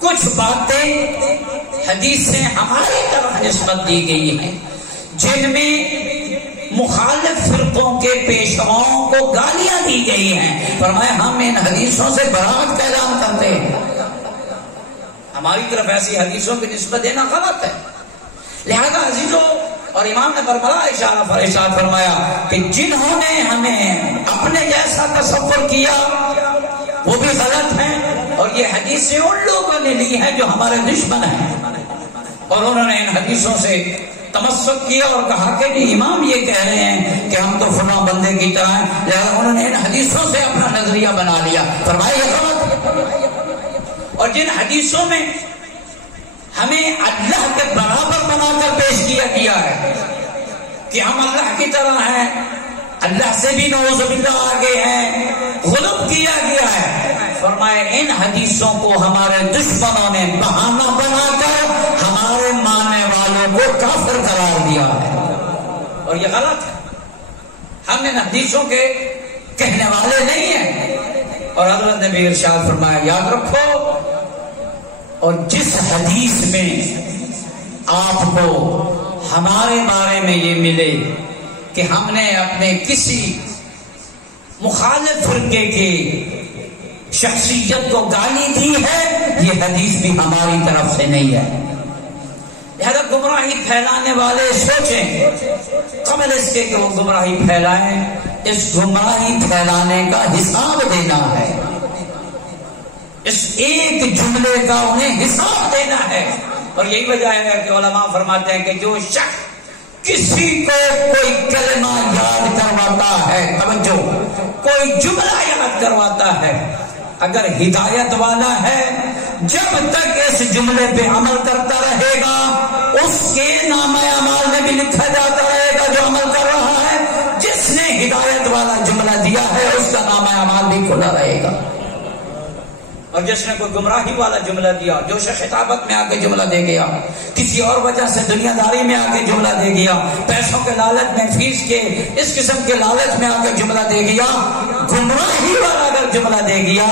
کچھ باتیں حدیثیں ہماری طرف نسبت دی گئی ہیں جن میں مخالف فرقوں کے پیشواؤں کو گالیاں دی گئی ہیں. فرمایا ہم ان حدیثوں سے برات کا اعلان کرتے ہیں. ہماری طرف ایسی حدیثوں کی نسبت دینا غلط ہے. لہذا عزیزوں، اور امام نے بربلا ارشاد فرمایا کہ جنہوں نے ہمیں اپنے جیسا تصور کیا وہ بھی غلط ہیں، اور یہ حدیثیں ان لوگوں نے لی ہیں جو ہمارے دشمن ہیں، اور انہوں نے ان حدیثوں سے تمسک کیا اور کہا کہ جی امام یہ کہہ رہے ہیں کہ ہم تو فلاں بندے کی طرح ہیں، لہذا انہوں نے ان حدیثوں سے اپنا نظریہ بنا لیا. فرمایا یہ غلط. اور جن حدیثوں میں ہمیں اللہ کے برابر بنا کر پیش کیا گیا ہے کہ ہم اللہ کی طرح ہیں، اللہ سے بھی نعوذ باللہ آگے ہیں، غلط کیا گیا ہے. فرمایا ان حدیثوں کو ہمارے دشمنوں نے بہانہ بنا کر ہمارے ماننے والوں کو کافر قرار دیا ہے، اور یہ غلط ہے. ہم ان حدیثوں کے کہنے والے نہیں ہیں. اور حضرت نے بھی ارشاد فرمایا یاد رکھو، اور جس حدیث میں آپ کو ہمارے بارے میں یہ ملے کہ ہم نے اپنے کسی مخالف فرقے کی شخصیت کو گالی دی ہے، یہ حدیث بھی ہماری طرف سے نہیں ہے. لہذا گمراہی پھیلانے والے سوچیں قبل اس کے کہ وہ گمراہی پھیلائیں، اس گمراہی پھیلانے کا حساب دینا ہے، اس ایک جملے کا انہیں حساب دینا ہے. اور یہی وجہ ہے کہ علماء فرماتے ہیں کہ جو شخص کسی کو کوئی کلمہ یاد کرواتا ہے، توجہ، کوئی جملہ یاد کرواتا ہے، اگر ہدایت والا ہے جب تک اس جملے پہ عمل کرتا رہے گا اس کے نامہ اعمال میں بھی لکھا جاتا رہے گا جو عمل کر رہا ہے. جس نے ہدایت والا جملہ دیا ہے اس کا نامہ اعمال بھی کھلا رہے گا، اور جس نے کوئی گمراہی والا جملہ دیا، جو خطابت میں آ کے جملہ دے گیا، کسی اور وجہ سے دنیا داری میں آ کے جملہ دے گیا، پیسوں کے لالچ میں، فیس کے اس قسم کے لالچ میں آ کے جملہ دے گیا، گمراہی والا اگر جملہ دے گیا،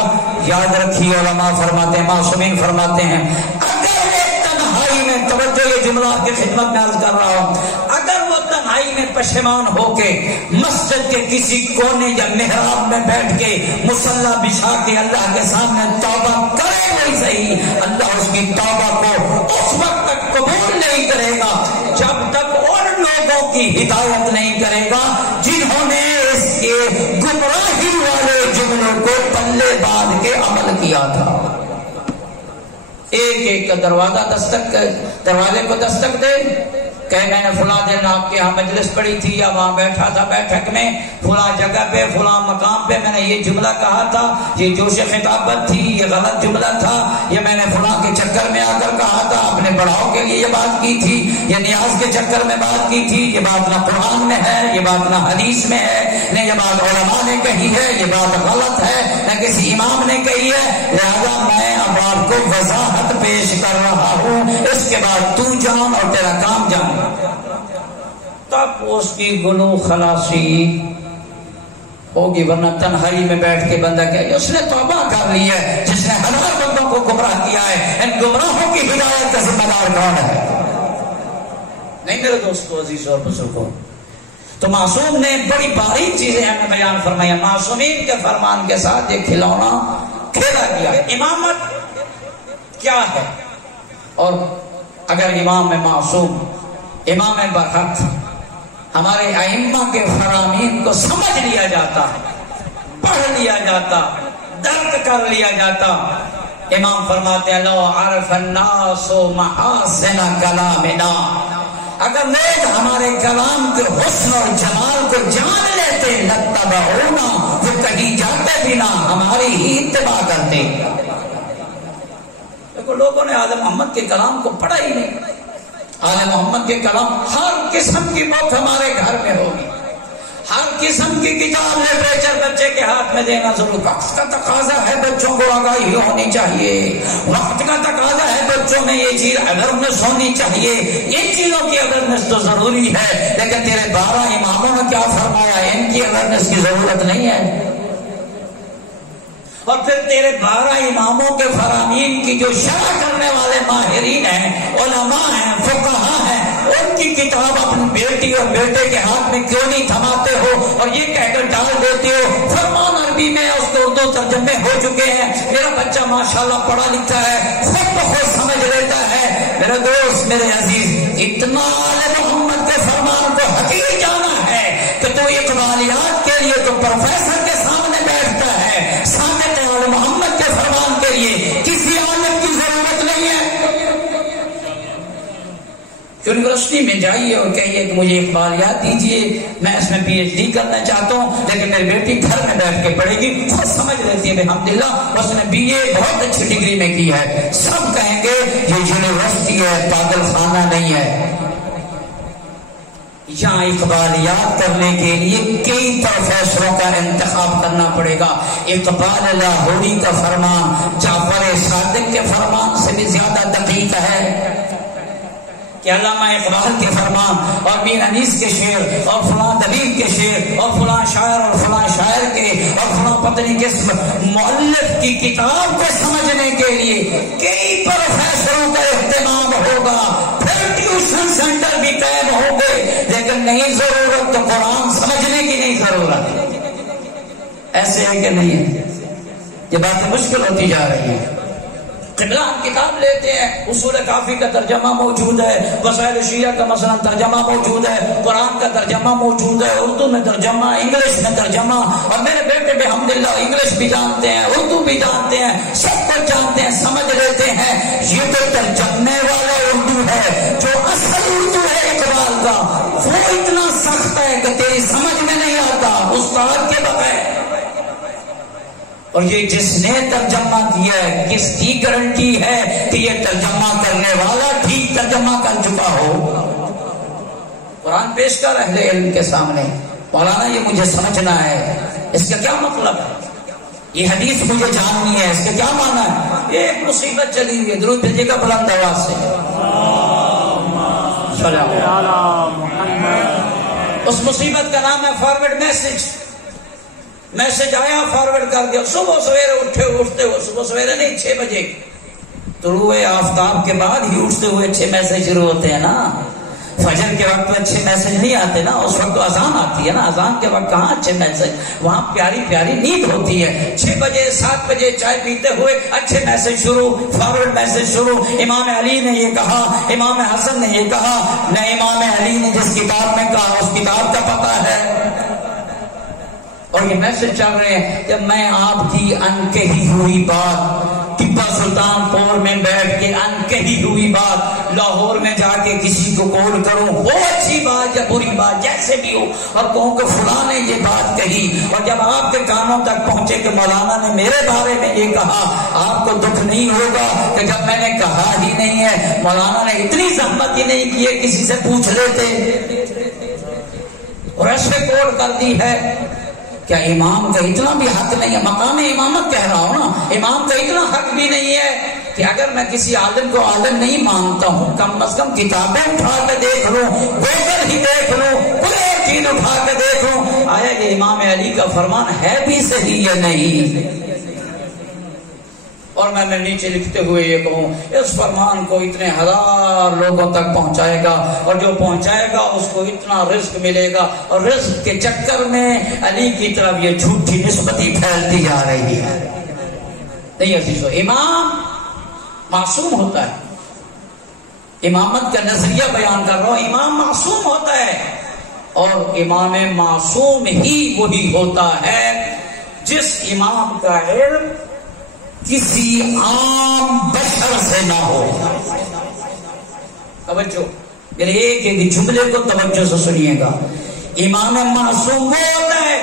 یاد رکھیے علماء فرماتے ہیں، معصومین فرماتے ہیں، اگر وہ تنہائی میں، توجہ یہ جملہ آپ کی خدمت میں عرض کر رہا ہوں، اگر وہ تنہائی میں پشیمان ہو کے مسجد کے کسی کونے یا محراب میں بیٹھ کے مصلی بچھا کے اللہ کے سامنے توبہ کرے نہیں صحیح، اللہ اس کی توبہ کو اس وقت تک قبول نہیں کرے گا جب تک ان لوگوں کی ہدایت نہیں کرے گا جنہوں نے اس کے گمراہی والے جملوں کو پلے باندھ کے عمل کیا تھا. ایک ایک کا دروازے کو دستک دے کہ میں نے فلاں دن آپ کے یہاں مجلس پڑی تھی یا وہاں بیٹھا تھا بیٹھک میں فلاں جگہ پہ فلاں مقام پہ میں نے یہ جملہ کہا تھا، یہ جوش خطابت تھی، یہ غلط جملہ تھا، یہ میں نے فلاں کے چکر میں آ کر کہا تھا، اپنے بڑھاؤ کے لیے یہ بات کی تھی، یہ نیاز کے چکر میں بات کی تھی، یہ بات نہ قرآن میں ہے، یہ بات نہ حدیث میں ہے، نہ یہ بات علماء نے کہی ہے، یہ بات غلط ہے، نہ کسی امام نے کہی ہے. لہذا میں اب آپ کو وضاحت پیش کر رہا ہوں، اس کے بعد تو جان اور تیرا کام جان. تب اس کی گناہ خلاصی ہوگی، ورنہ تنہائی میں بیٹھ کے بندہ کہے اس نے توبہ کر لی ہے، جس نے ہزار بندوں کو گمراہ کیا ہے، ان گمراہوں کی ہدایت کا ذمہ دار کون ہے؟ نہیں میرے دوستو عزیز اور بزرگوں، تو معصوم نے بڑی باریک چیزیں ہمیں بیان فرمایا. معصومین کے فرمان کے ساتھ یہ کھلونا کھیلا گیا. امامت کیا ہے؟ اور اگر امام معصوم، امام برحق، ہمارے ائمہ کے فرامین کو سمجھ لیا جاتا، پڑھ لیا جاتا، درک کر لیا جاتا، امام فرماتے ہیں لو عرف الناس محاسن کلامنا، اگر لوگ ہمارے کلام کے حسن اور جمال کو جان لیتے لتبعونا، وہ کہیں جاتے بھی نہ ہماری ہی اتباع کرتے. دیکھو لوگوں نے آل محمد کے کلام کو پڑھا ہی نہیں. آل محمد کے کلام، ہر قسم کی بات ہمارے گھر میں ہوگی، ہر قسم کی کتاب لٹریچر بچے کے ہاتھ میں دینا ضرور. وقت کا تقاضا ہے بچوں کو آگاہی ہونی چاہیے، وقت کا تقاضا ہے بچوں میں یہ چیز اویئرنیس ہونی چاہیے. ان چیزوں کی اویئرنیس تو ضروری ہے، لیکن تیرے 12 اماموں نے کیا فرمایا؟ ان کی اویئرنیس کی ضرورت نہیں ہے. اور پھر تیرے 12 اماموں کے فرامین کی جو شرح کرنے والے ماہرین ہیں، علماء ہیں، فقہا ہیں، ان کی کتاب اپنی بیٹی اور بیٹے کے ہاتھ میں کیوں نہیں تھماتے ہو اور یہ کہہ کر ڈال دیتے ہو فرمان عربی میں اس کے اردو ترجمے ہو چکے ہیں، میرا بچہ ماشاءاللہ پڑھا لکھا ہے، خود بخود سمجھ لیتا ہے. میرے دوست، میرے عزیز، اتنا آل محمد کے فرمان کو حقیقی جانا ہے کہ تو اقبالیات کے لیے تو پروفیسر کے سامنے بیٹھتا ہے، سامنے آل محمد کے فرمان کے لیے کسی عالم کی ضرورت نہیں ہے. یونیورسٹی میں جائیے اور کہیے کہ مجھے اقبالیات دیجیے، میں اس میں PhD کرنا چاہتا ہوں، لیکن میری بیٹی گھر میں بیٹھ کے پڑھے گی، خود سمجھ لیتی ہے الحمدللہ اس نے BA بہت اچھی ڈگری میں کی ہے. سب کہیں گے یہ یونیورسٹی ہے، پاگل خانہ نہیں ہے. یہاں اقبالیات کرنے کے لیے کئی پروفیسروں کا انتخاب کرنا پڑے گا. اقبال لاہوری کا فرمان جعفر صادق کے فرمان سے بھی زیادہ دقیق ہے کہ علامہ اقبال کے فرمان اور میر انیس کے شعر اور فلاں دبیر کے شعر اور فلاں شاعر اور فلاں شاعر کے اور فلاں پتنی کے مؤلف کی کتاب کو سمجھنے کے لیے کئی پروفیسروں کا اہتمام ہوگا. پھر ٹیوشن سینٹر بھی قائم ہوں گے، لیکن نہیں ضرورت تو قرآن سمجھنے کی نہیں ضرورت. ایسے ہے کہ نہیں ہے؟ یہ باتیں مشکل ہوتی جا رہی ہیں. قبلہ ہم کتاب لیتے ہیں، اصول کافی کا ترجمہ موجود ہے، وسائل شیعہ کا مثلا ترجمہ موجود ہے، قرآن کا ترجمہ موجود ہے، اردو میں ترجمہ، انگلش میں ترجمہ، اور میرے بیٹے بھی الحمدللہ انگلش بھی جانتے ہیں، اردو بھی جانتے ہیں، سب کچھ جانتے ہیں، سمجھ لیتے ہیں. یہ تو ترجمے والا اردو ہے، جو اصل اردو ہے اقبال کا وہ اتنا سخت ہے کہ تیری سمجھ میں نہیں آتا استاد کے بغیر. اور یہ جس نے ترجمہ کیا ہے، کس کی گارنٹی ہے کہ یہ ترجمہ کرنے والا ٹھیک ترجمہ کر چکا ہو؟ قرآن پیش کر اہل علم کے سامنے، مولانا یہ مجھے سمجھنا ہے، اس کا کیا مطلب ہے، یہ حدیث مجھے جاننی ہے، اس کا کیا معنی ہے. یہ ایک مصیبت چلی ہوئی ہے، درود بھیجیے گا بلند آواز سے. اس مصیبت کا نام ہے فارورڈ میسج آیا، فارورڈ کر دیا. صبح سویرے اٹھتے ہو، صبح سویرے نہیں 6 بجے طلوع آفتاب کے بعد ہی اٹھتے ہوئے اچھے میسج شروع ہوتے ہیں نا. فجر کے وقت میں اچھے میسج نہیں آتے نا، اس وقت تو اذان آتی ہے نا. اذان کے وقت کہاں اچھے میسج، وہاں پیاری پیاری نیند ہوتی ہے. 6 بجے 7 بجے چائے پیتے ہوئے اچھے میسج شروع، فارورڈ میسج شروع. امام علی نے یہ کہا، امام حسن نے یہ کہا، نہ امام علی نے جس کتاب میں کہا اس کتاب کا پتہ ہے. اور یہ میسج چل رہے ہیں کہ میں آپ کی انکہی ہوئی بات، ٹیپو سلطان پور میں بیٹھ کے انکہی ہوئی بات لاہور میں جا کے کسی کو کال کروں، وہ اچھی بات یا بری بات جیسے بھی ہو، اور کہوں کہ فلاں نے یہ بات کہی، اور جب آپ کے کانوں تک پہنچے کہ مولانا نے میرے بارے میں یہ کہا، آپ کو دکھ نہیں ہوگا کہ جب میں نے کہا ہی نہیں ہے، مولانا نے اتنی زحمت ہی نہیں کی ہے، کسی سے پوچھ لیتے. اور ایسے کال کر دی ہے. کیا امام کا اتنا بھی حق نہیں ہے؟ مقام امامت کہہ رہا ہوں نا، امام کا اتنا حق بھی نہیں ہے کہ اگر میں کسی عالم کو عالم نہیں مانتا ہوں، کم از کم کتابیں اٹھا کے دیکھ لوں، گوگل ہی دیکھ لوں، کوئی ایک چیز اٹھا کے دیکھ لوں، آیا یہ امام علی کا فرمان ہے بھی صحیح یا نہیں. اور میں نیچے لکھتے ہوئے یہ کہوں اس فرمان کو اتنے ہزار لوگوں تک پہنچائے گا اور جو پہنچائے گا اس کو اتنا رزق ملے گا اور رزق کے چکر میں علی کی طرف یہ جھوٹی نسبتی پھیلتی جا رہی ہے. نہیں عزیزو، امام معصوم ہوتا ہے. امامت کا نظریہ بیان کر رہا ہوں. امام معصوم ہوتا ہے اور امام معصوم ہی وہی ہوتا ہے جس امام کا علم کسی عام بشر سے نہ ہو. توجہ، میرے ایک ایک جملے کو توجہ سے سنیے گا. امام معصوم وہ ہوتا ہے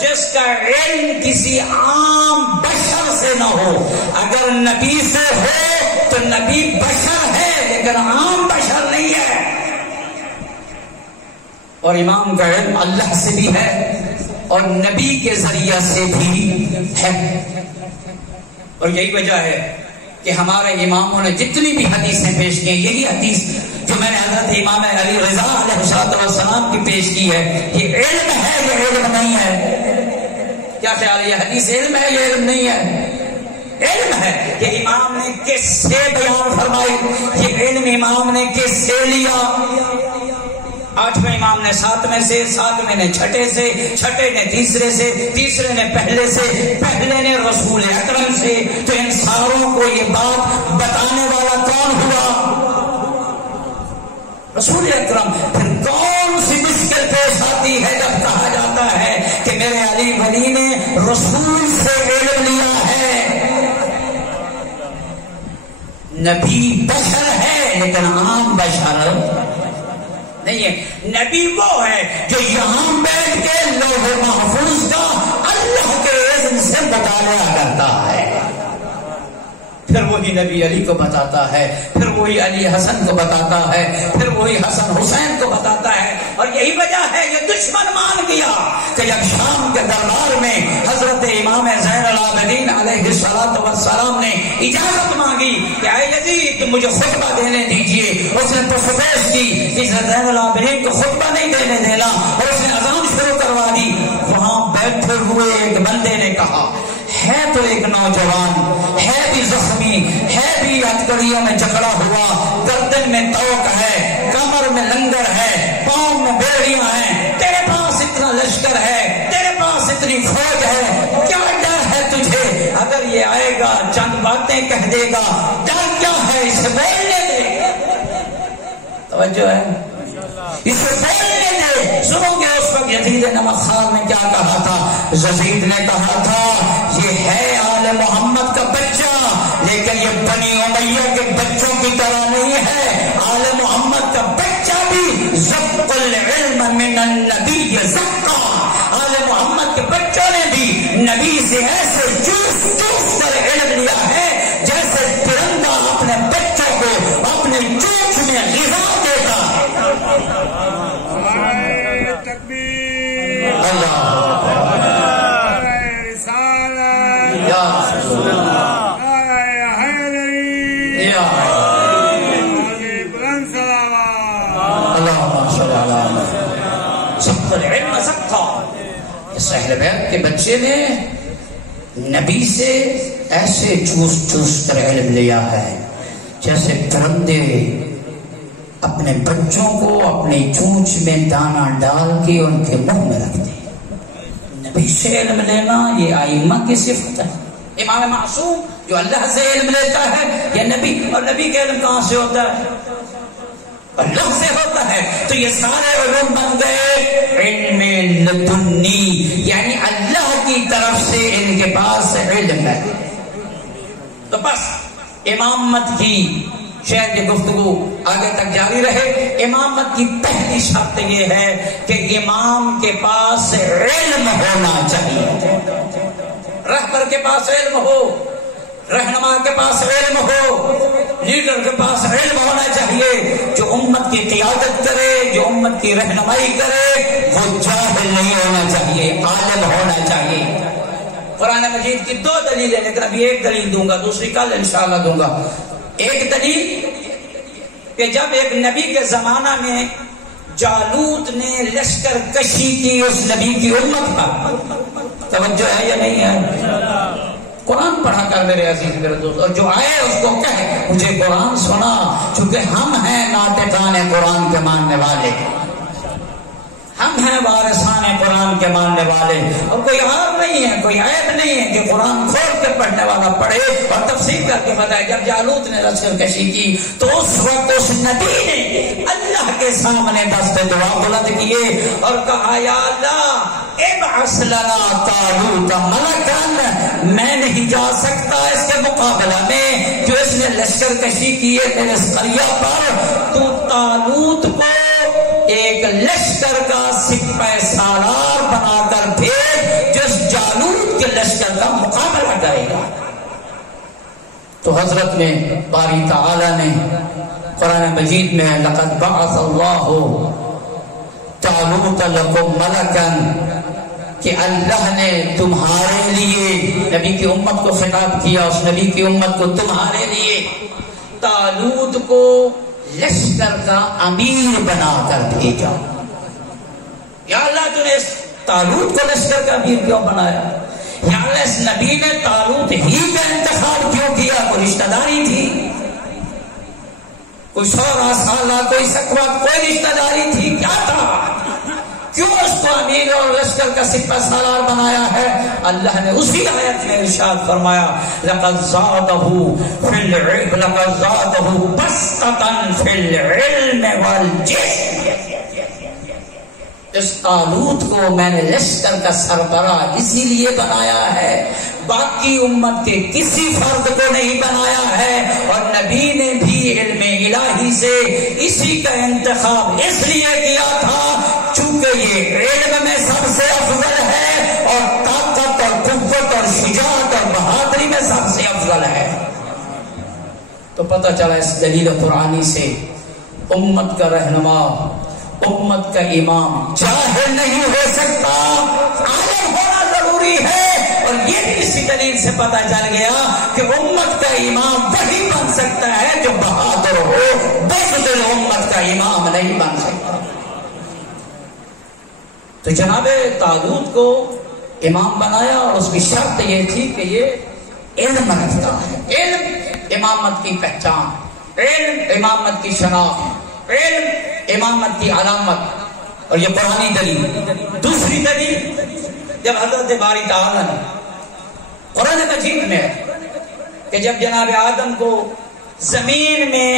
جس کا علم کسی عام بشر سے نہ ہو. اگر نبی سے ہو تو نبی بشر ہے لیکن عام بشر نہیں ہے. اور امام کا علم اللہ سے بھی ہے اور نبی کے ذریعہ سے بھی ہے. اور یہی وجہ ہے کہ ہمارے اماموں نے جتنی بھی حدیثیں پیش کی، یہی حدیث جو میں نے حضرت امام علی رضا علیہ السلام کی پیش کی ہے، یہ علم ہے، یہ علم نہیں ہے. کیا خیال ہے؟ یہ حدیث علم ہے، یہ علم نہیں ہے؟ علم ہے. یہ امام نے کس سے بیان فرمائی؟ یہ علم امام نے کس سے لیا؟ 8ویں امام نے 7ویں سے، 7ویں نے 6ٹھے سے، 6ٹھے نے 3رے سے، 3رے نے پہلے سے، پہلے نے رسول اکرم سے. تو ان ساروں کو یہ بات بتانے والا کون ہوا؟ رسول اکرم. پھر کون سی مشکل پیش آتی ہے جب کہا جاتا ہے کہ میرے علی ولی نے رسول سے علم لیا ہے؟ نبی بشر ہے لیکن عام بشر نہیں ہے. نبی وہ ہے جو یہاں بیٹھ کے لوح محفوظ کا اللہ کے اذن سے مطالعہ کرتا ہے. پھر وہی نبی علی کو بتاتا ہے، پھر وہی علی حسن کو بتاتا ہے، پھر وہی حسن حسین کو بتاتا ہے. اور یہی وجہ ہے یہ دشمن مان گیا کہ جب شام کے دربار میں حضرت امام زین العابدین علیہ السلام نے اجازت مانگی کہ اے یزید مجھے خطبہ دینے دیجئے، اس نے پرسپیس کی کہ زین العابدین کو خطبہ نہیں دینے دینا اور اس نے اذان شروع کروا دی. وہاں بیٹھے ہوئے ایک بندے نے کہا، ہے تو ایک نوجوان، ہے بھی زخمی، ہے بھی ہتھکڑیوں میں جکڑا ہوا، گردن میں توق ہے، کمر میں لنگر ہے، پاؤں میں بیڑیاں ہیں، تیرے پاس اتنا لشکر ہے، تیرے پاس اتنی فوج ہے، کیا ڈر ہے تجھے؟ اگر یہ آئے گا چند باتیں کہہ دے گا، ڈر کیا ہے؟ اسے بولنے دے. توجہ ہے؟ اسے بولنے دے. سنو گے اس وقت یزید نمک خان نے کیا کہا تھا؟ یزید نے کہا تھا یہ ہے آل محمد کا بچہ لیکن یہ بنی امیہ کے بچوں کی طرح نہیں ہے. آل محمد کا بچہ بھی زق العلم من النبی زقا. آل محمد کے بچوں نے بھی نبی سے ایسے چوس چوس کر علم لیا ہے جیسے پرندہ اپنے بچوں کو اپنے چونچ میں غذا دیتا. اس اہل بیت کے بچے نے نبی سے ایسے چوس چوس کر علم لیا ہے جیسے پرندے اپنے بچوں کو اپنی چونچ میں دانا ڈال کے ان کے منہ میں رکھتے ہیں. نبی سے علم لینا یہ ائمہ کی صفت ہے. امام معصوم جو اللہ سے علم لیتا ہے یہ نبی، اور نبی کا علم کہاں سے ہوتا ہے؟ اللہ سے ہوتا ہے. تو یہ سارے علوم بن گئے علم لدنی، یعنی اللہ کی طرف سے ان کے پاس علم ہے. تو بس امامت کی شاید یہ گفتگو آگے تک جاری رہے. امامت کی پہلی شرط یہ ہے کہ امام کے پاس علم ہونا چاہیے. رہبر کے پاس علم ہو، رہنما کے پاس علم ہو، لیڈر کے پاس علم ہونا چاہیے. جو امت کی قیادت کرے، جو امت کی رہنمائی کرے، وہ جاہل نہیں ہونا چاہیے، عالم ہونا چاہیے. قرآن مجید کی 2 دلیلیں، لیکن ابھی ایک دلیل دوں گا، دوسری کل انشاءاللہ دوں گا. ایک دلیل کہ جب ایک نبی کے زمانہ میں جالوت نے لشکر کشی کی اس نبی کی امت پر، توجہ ہے یا نہیں ہے؟ قرآن پڑھا کر میرے عزیز میرے دوست، اور جو آئے اس کو کہے مجھے قرآن سنا، چونکہ ہم ہیں ناطقان قرآن کے ماننے والے، ہم ہیں وارثان قرآن کے ماننے والے، اور کوئی عیب نہیں ہے، کوئی عیب نہیں ہے کہ قرآن کھول کے پڑھنے والا پڑھے اور تفسیر کر کے بتائے۔ جب جالوت نے لشکر کشی کی تو اس وقت اس نبی نے اللہ کے سامنے دست دعا بلند کیے اور کہا یا اللہ ابعث لنا طالوت ملکا، میں نہیں جا سکتا اس کے مقابلہ میں جو اس نے لشکر کشی کی ہے میرے قریہ پر، تو طالوت کو ایک لشکر کا سپہ سالار بنا کر بھیج جو اس جالوت کے لشکر کا مقابلہ کرے گا۔ تو حضرت نے باری تعالی نے قرآن مجید میں لقد بعث اللہ طالوت لکم ملکا، کہ اللہ نے تمہارے لیے، نبی کی امت کو خطاب کیا، اس نبی کی امت کو تمہارے لیے طالوت کو لشکر کا امیر بنا کر بھیجا۔ یا اللہ تو نے اس طالوت کو لشکر کا امیر کیوں بنایا؟ یا اللہ اس نبی نے طالوت ہی کا انتخاب کیوں کیا؟ کوئی رشتہ داری تھی، کوئی 100 سالہ، کوئی سکوہ، کوئی رشتہ داری تھی، کیا تھا؟ کیوں اس کو امیر اور لشکر کا سپہ سالار بنایا ہے؟ اللہ نے اسی آیت میں ارشاد فرمایا لقد زادہ فی العلم، لقد زادہ بسطۃ فی العلم والجسم، اس طالوت کو میں نے لشکر کا سربراہ اسی لیے بنایا ہے، باقی امت کے کسی فرد کو نہیں بنایا ہے، اور نبی نے بھی علم الہی سے اسی کا انتخاب اس لیے کیا تھا چونکہ یہ علم میں سب سے افضل ہے اور طاقت اور قوت اور شجاعت اور بہادری میں سب سے افضل ہے۔ تو پتہ چلا اس دلیل قرآنی سے امت کا رہنما، امت کا امام جاہل نہیں ہو سکتا، عالم ہونا ضروری ہے، اور یہ بھی اسی دلیل سے پتہ چل گیا کہ امت کا امام وہی بن سکتا ہے جو بہادر ہو، بزدل امت کا امام نہیں بن سکتا۔ تو جناب طالوت کو امام بنایا اور اس کی شرط یہ تھی کہ یہ علم رکھتا ہے، علم امامت کی پہچان، علم امامت کی شناخت، علم امامت کی علامت، اور یہ قرآنی دلیل۔ دوسری دلیل جب حضرت باری تعالی نے قرآن مجید میں کہ جب جناب آدم کو زمین میں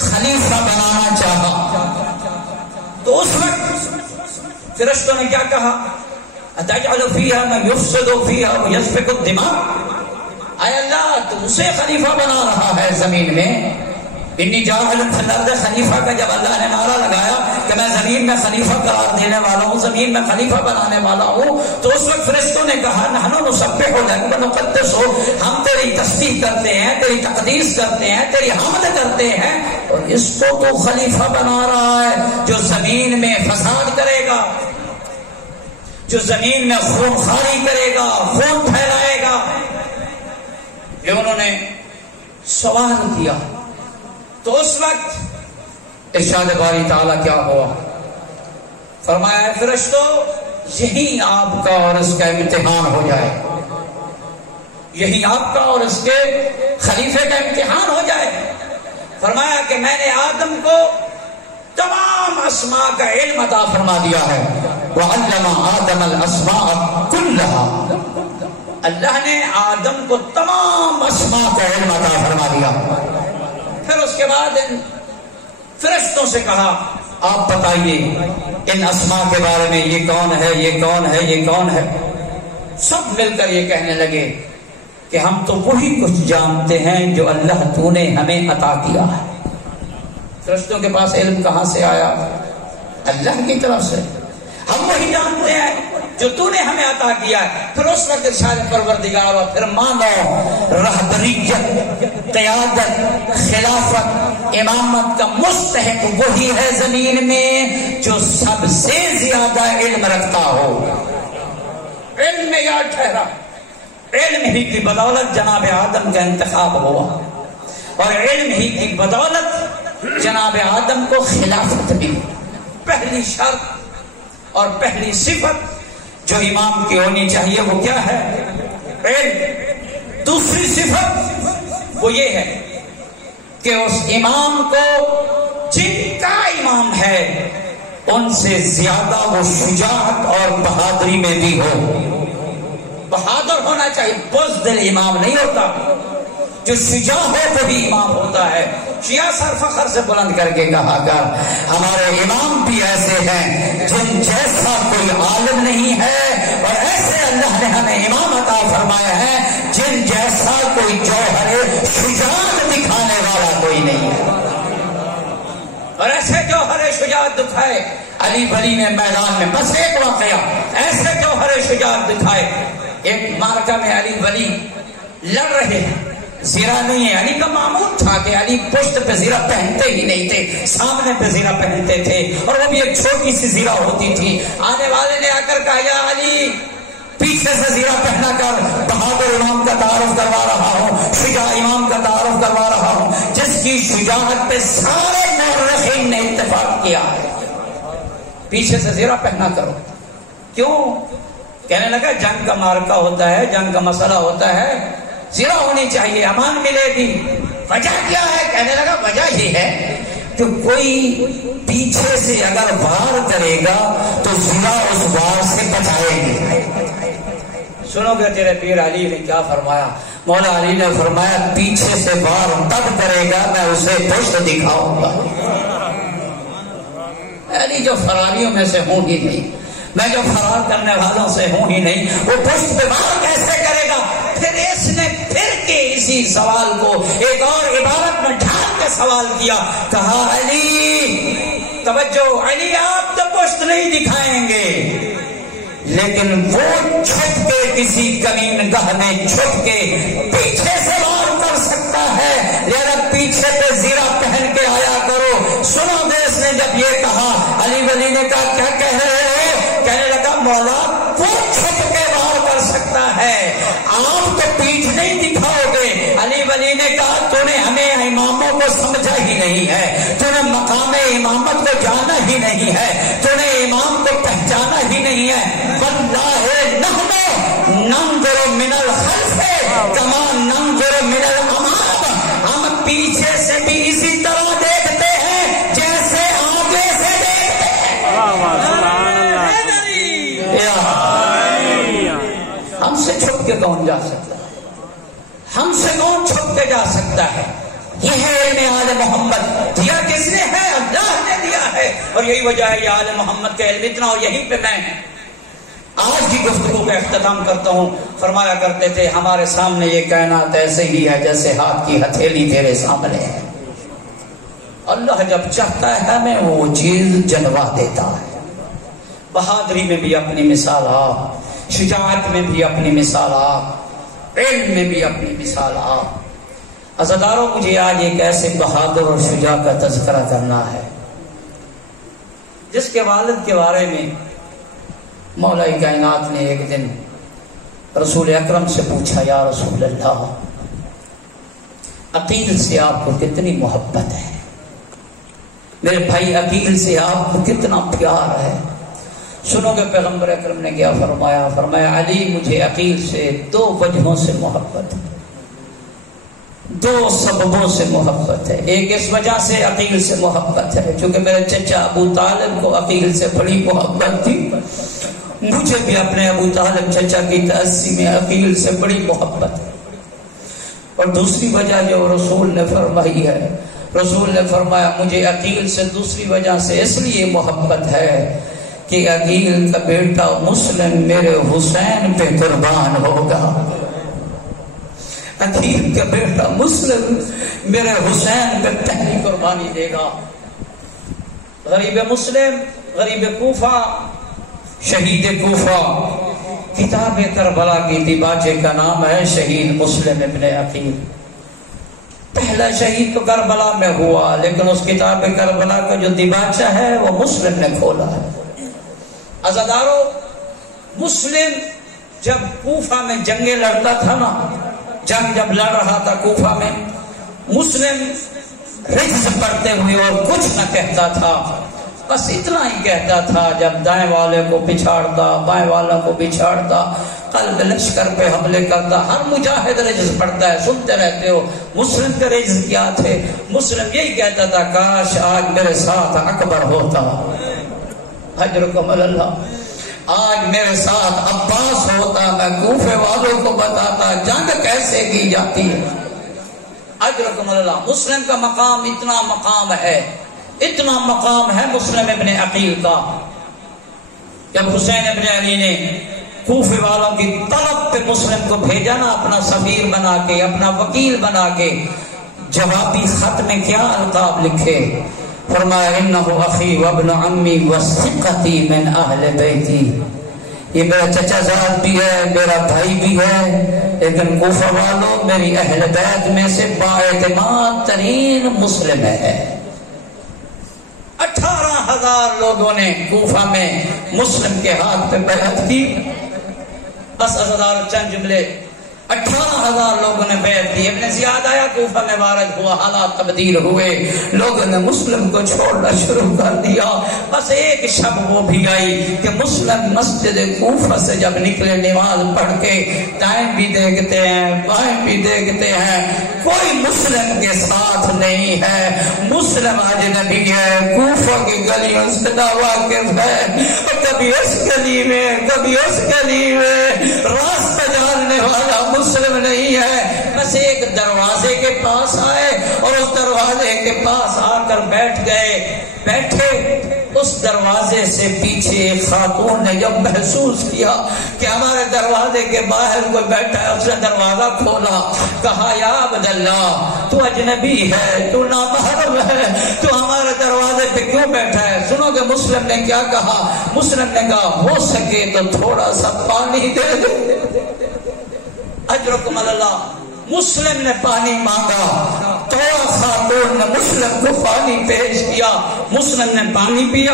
خلیفہ بنانا چاہا تو اس وقت فرشتوں نے کیا کہا؟ اتجعل فیہا من یفسد فیہا ویسفک الدماء، اے اللہ تو اسے خلیفہ بنا رہا ہے زمین میں، انی جاعل فی الارض خلیفہ کا جب اللہ نے نعرہ لگایا کہ میں زمین میں خلیفہ قرار دینے والا ہوں، زمین میں خلیفہ بنانے والا ہوں، تو اس وقت فرشتوں نے کہا نحن نسبح لک ونقدس، ہم تیری تسبیح کرتے ہیں، تیری تقدیس کرتے ہیں، تیری حمد کرتے ہیں، اور اس کو تو خلیفہ بنا رہا ہے جو زمین میں فساد کرے گا، جو زمین میں خون خواری کرے گا، خون پھیلائے گا۔ یہ انہوں نے سوال کیا تو اس وقت ارشاد باری تعالیٰ کیا ہوا؟ فرمایا فرشتوں یہی آپ کا اور اس کا امتحان ہو جائے، یہی آپ کا اور اس کے خلیفے کا امتحان ہو جائے۔ فرمایا کہ میں نے آدم کو تمام اسماء کا علم عطا فرما دیا ہے، وعلم آدم الاسماء كلها، اللہ نے آدم کو تمام اسماء کا علم عطا فرما دیا۔ پھر اس کے بعد ان فرشتوں سے کہا آپ بتائیے ان اسماء کے بارے میں، یہ کون ہے، یہ کون ہے، یہ کون ہے؟ سب مل کر یہ کہنے لگے کہ ہم تو وہی کچھ جانتے ہیں جو اللہ تو نے ہمیں عطا کیا ہے۔ فرشتوں کے پاس علم کہاں سے آیا؟ اللہ کی طرف سے، ہم وہی جانتے ہیں جو تو نے ہمیں عطا کیا ہے۔ پھر اس وقت ارشاد پروردگار اور پھر مانو رہبریت، قیادت، خلافت، امامت کا مستحق وہی ہے زمین میں جو سب سے زیادہ علم رکھتا ہو۔ علم میں یاد ٹھہرا، علم ہی کی بدولت جناب آدم کا انتخاب ہوا، اور علم ہی کی بدولت جناب آدم کو خلافت ملی۔ پہلی شرط اور پہلی صفت جو امام کی ہونی چاہیے وہ کیا ہے؟ علم۔ دوسری صفت وہ یہ ہے کہ اس امام کو جن کا امام ہے ان سے زیادہ وہ شجاعت اور بہادری میں بھی ہو. بہادر ہونا چاہیے، بزدل امام نہیں ہوتا. جو شجاع ہو وہی امام ہوتا ہے. شیعہ سر فخر سے بلند کر کے کہا کر ہمارے امام بھی ایسے ہیں جن جیسا کوئی عالم نہیں ہے، اور ایسے اللہ نے ہمیں امام عطا فرمایا ہے جن جیسا کوئی جوہر شجاعت دکھانے والا کوئی نہیں ہے. اور ایسے جوہر شجاعت دکھائے علی ولی نے میدان میں. بس ایک واقعہ ایسے جوہر شجاعت دکھائے. ایک مارکہ میں علی ولی لڑ رہے ہیں، زیرہ نہیں ہے. علی کا معمول تھا کہ علی پشت پہ زیرہ پہنتے ہی نہیں تھے، سامنے پہ زیرہ پہنتے تھے، اور وہ بھی ایک چھوٹی سی زیرہ ہوتی تھی. آنے والے نے آ کر کہا یا علی پیچھے سے زیرہ پہنا کر بہادر امام کا تعارف کروا رہا ہوں، شجاع امام کا تعارف کروا رہا ہوں جس کی شجاعت پہ سارے مورخین نے اتفاق کیا ہے. پیچھے سے زیرہ پہنا کرو. کیوں؟ کہنے لگا جنگ کا مارکہ ہوتا ہے، جنگ کا مسئلہ ہوتا ہے، زیرہ ہونی چاہیے، امان ملے گی. وجہ کیا ہے؟ کہنے لگا وجہ یہ ہے کہ کوئی پیچھے سے اگر وار کرے گا تو زیرہ اس وار سے بچائے گی. سنو گے تیرے پیر علی نے کیا فرمایا؟ مولا علی نے فرمایا پیچھے سے وار تب کرے گا میں اسے پشت دکھاؤں گا. علی جو فراریوں میں سے ہوں ہی نہیں، میں جو فرار کرنے والوں سے ہوں ہی نہیں، وہ پشت پہ وار کیسے کرے گا؟ پھر اس نے پھر کے اسی سوال کو ایک اور عبارت میں ڈھال کے سوال کیا. کہا علی توجہ، علی آپ تو پشت نہیں دکھائیں گے لیکن وہ چھپ کے کسی کمین گاہ میں چھپ کے پیچھے سے وار کر سکتا ہے، لہذا پیچھے پہ زیرہ پہن کے آیا کرو. سنو دیس نے جب یہ کہا، علی ولی نے کہا کیا کہہ رہے ہو؟ کہنے لگا مولا وہ چھپ کے وار کر سکتا ہے، آپ تو پیٹھ نہیں دکھاؤ گے. علی ولی نے کہا تو نے ہمیں اماموں کو سمجھا ہی نہیں ہے، تو نے مقام امامت کو جانا ہی نہیں ہے، تو نے امام کو پہچانا ہی نہیں ہے. واللہ نحن ننظر من الخلف کما ننظر من الامام. ہم پیچھے سے بھی اسی طرح دیکھتے ہیں جیسے آگے سے دیکھتے ہیں. ہم سے چھپ کے کون جا سکتا ہے؟ ہم سے کون چھپ کے جا سکتا ہے؟ یہ ہے علم آل محمد. دیا کس نے ہے؟ اللہ نے دیا ہے. اور یہی وجہ ہے یہ آل محمد کا علم اتنا. اور یہیں پہ میں آج کی گفتگو کا اختتام کرتا ہوں. فرمایا کرتے تھے ہمارے سامنے یہ کائنات ایسے ہی ہے جیسے ہاتھ کی ہتھیلی تیرے سامنے ہے. اللہ جب چاہتا ہے ہمیں وہ چیز جنوا دیتا ہے. بہادری میں بھی اپنی مثال آپ، شجاعت میں بھی اپنی مثال آپ، علم میں بھی اپنی مثال آپ. عزاداروں مجھے آج ایک ایسے بہادر اور شجاع کا تذکرہ کرنا ہے جس کے والد کے بارے میں مولا کائنات نے ایک دن رسول اکرم سے پوچھا، یا رسول اللہ عقیل سے آپ کو کتنی محبت ہے، میرے بھائی عقیل سے آپ کو کتنا پیار ہے. سنو گے پیغمبر اکرم نے کیا فرمایا؟ فرمایا علی مجھے عقیل سے دو وجہوں سے محبت ہے، دو سببوں سے محبت ہے. ایک اس وجہ سے عقیل سے محبت ہے چونکہ میرے چچا ابو طالب کو عقیل سے بڑی محبت تھی، مجھے بھی اپنے ابو طالب چچا کی تأسی میں عقیل سے بڑی محبت ہے. اور دوسری وجہ جو رسول نے فرمائی ہے، رسول نے فرمایا مجھے عقیل سے دوسری وجہ سے اس لیے محبت ہے کہ عقیل کا بیٹا مسلم میرے حسین پہ قربان ہوگا. عقیل کا بیٹا مسلم میرے حسین پہ پہلی قربانی دے گا. غریب مسلم، غریب کوفہ، شہید کوفہ، کتاب کربلا کی دیباچے کا نام ہے شہید مسلم ابن عقیل. پہلا شہید تو کربلا میں ہوا لیکن اس کتاب کربلا کا جو دیباچہ ہے وہ مسلم نے کھولا ہے. عزادارو مسلم جب کوفہ میں جنگیں لڑتا تھا نا، جنگ جب لڑ رہا تھا کوفہ میں، مسلم رجز پڑھتے ہوئے اور کچھ نہ کہتا تھا، بس اتنا ہی کہتا تھا. جب دائیں والے کو پچھاڑتا، بائیں والوں کو پچھاڑتا، قلب لشکر پہ حملے کرتا. ہر مجاہد رجز پڑھتا ہے, سنتے رہتے ہو. مسلم کے رجز کیا تھے؟ مسلم یہی کہتا تھا کاش آج میرے ساتھ اکبر ہوتا, اجرکم اللہ, آج میرے ساتھ عباس ہوتا, میں کوفے والوں کو بتاتا جنگ کیسے کی جاتی ہے. اجرکم اللہ. مسلم کا مقام اتنا مقام ہے, اتنا مقام ہے مسلم ابن عقیل کا. جب حسین ابن علی نے کوفے والوں کی طلب پہ مسلم کو بھیجا نا اپنا سفیر بنا کے, اپنا وکیل بنا کے, جوابی خط میں کیا القاب لکھے؟ فرمایا انہ اخی وابن عمی وثقتی من اہل بیتی, یہ میرا چچا زاد بھی ہے, میرا بھائی بھی ہے, لیکن کوفہ والوں میری اہل بیت میں سے بااعتماد ترین مسلم ہے. 18,000 لوگوں نے کوفہ میں مسلم کے ہاتھ پہ بیعت کی. بس ہزار چند جملے, 18,000 لوگوں نے بیعت دی. ابن زیاد آیا, کوفہ میں وارد ہوا, حالات تبدیل ہوئے, لوگوں نے مسلم کو چھوڑنا شروع کر دیا. بس ایک شب وہ بھی آئی کہ مسلم مسجد کوفہ سے جب نکلے نماز پڑھ کے, دائیں بھی دیکھتے ہیں بائیں بھی دیکھتے ہیں, کوئی مسلم کے ساتھ نہیں ہے. مسلم اجنبی ہے, کوفہ کی گلیوں سے نہ واقف ہے, کبھی اس گلی میں کبھی اس گلی میں, راستہ جاننے والا مسلم نہیں ہے. بس ایک دروازے کے پاس آئے اور اس دروازے کے پاس آ کر بیٹھ گئے. بیٹھے, اس دروازے سے پیچھے ایک خاتون نے جب محسوس کیا کہ ہمارے دروازے کے باہر کوئی بیٹھا ہے, اس نے دروازہ کھولا, کہا یا عبداللہ تو اجنبی ہے, تو نامحرم ہے, تو ہمارے دروازے پہ کیوں بیٹھا ہے؟ سنو کہ مسلم نے کیا کہا. مسلم نے کہا ہو سکے تو تھوڑا سا پانی دے دے. اجرکم اللہ. مسلم نے پانی مانگا تو خاتون نے مسلم کو پانی پیش کیا. مسلم نے پانی پیا.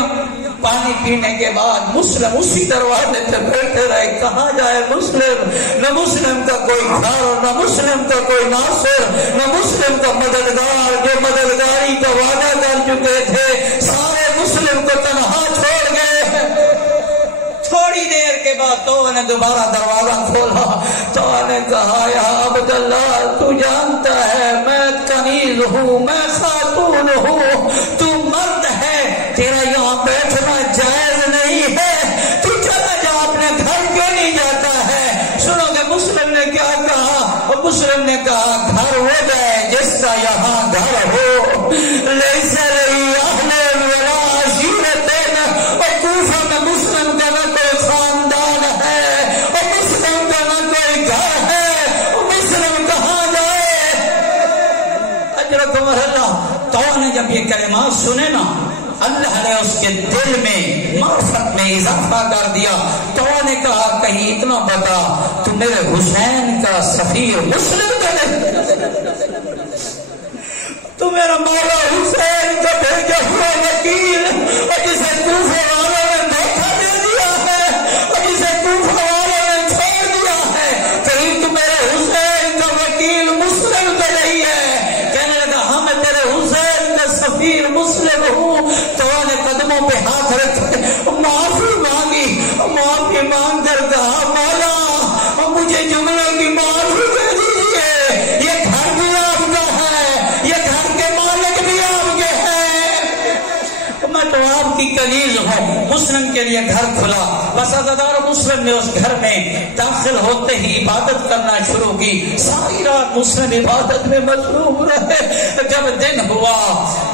پانی پینے کے بعد مسلم اسی دروازے پہ بیٹھے رہے. کہاں جائے مسلم؟ نہ مسلم کا کوئی گھر, نہ مسلم کا کوئی ناصر, نہ مسلم کا مددگار جو مددگاری کا وعدہ کر چکے تھے, سارے مسلم کو تنہا چھوڑ گئے. تھوڑی دیر کے بعد تو نے دوبارہ دروازہ کھولا. تو نے کہا یا عبداللہ تو جانتا ہے میں کنیز ہوں, میں خاتون ہوں, تو مرد ہے, تیرا یہاں بیٹھنا جائز نہیں ہے, تو چلا جا اپنے گھر کیوں نہیں جاتا ہے؟ سنو کہ مسلم نے کیا کہا. اور مسلم نے کہا گھر وہ جائے جس کا یہاں گھر ہو, لیس لہی اہل ولا عشیرتین. اور کوفہ میں مسلم کا نہ کوئی خاندان ہے, اور مسلم کا نہ کوئی گھر ہے, اور مسلم کہاں جائے؟ اجرکم اللہ. تو نے جب یہ کلمات سنے نا, اللہ نے اس کے دل میں معرفت میں اضافہ کر دیا. تو نے کہا کہیں اتنا بتا, تو میرے حسین کا سفیر مسلم کا نہیں, تو میرا مولا حسین کا بھیجا ہوا وکیل, اور جسے کوفہ والوں نے دھوکہ دے دیا ہے, اور جسے کوفہ والوں نے چھوڑ دیا ہے, کہیں تو میرے حسین کا وکیل مسلم کا نہیں ہے. کہنے لگا ہاں میں تیرے حسین کا سفیر مسلم ہوں. تو نے قدموں پہ ہاتھ رکھے, معافی مانگی, معافی مانگ کر کہا مولا مجھے جملے کی معافی دے دیجیے, یہ گھر بھی آپ کا ہے, یہ گھر کے مالک بھی آپ کے ہیں, میں تو آپ کی کنیز ہوں. مسلم کے لیے گھر کھلا. بس عزادار مسلم نے اس گھر میں داخل ہوتے ہی عبادت کرنا شروع کی. ساری رات مسلم عبادت میں مصروف رہے. جب دن ہوا,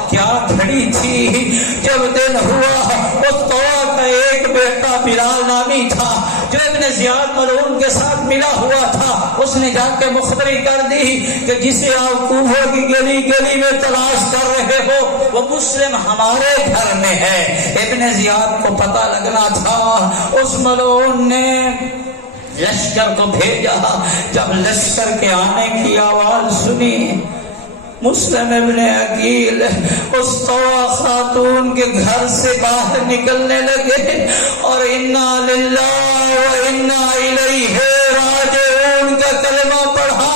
کیا گھڑی تھی, جب دن ہوا, اس طوا کا ایک بیٹا بلال نامی تھا جو ابن زیاد ملعون کے ساتھ ملا ہوا تھا. اس نے جا کے مخبری کر دی کہ جسے آپ کوفہ کی گلی گلی میں تلاش کر رہے ہو وہ مسلم ہمارے گھر میں ہے. ابن زیاد کو پتہ لگنا تھا. اس ملعون نے لشکر کو بھیجا. جب لشکر کے آنے کی آواز سنی, مسلم ابن عقیل اس طوا خاتون کے گھر سے باہر نکلنے لگے اور انا للہ و انا الیہ راجعون کا کلمہ پڑھا.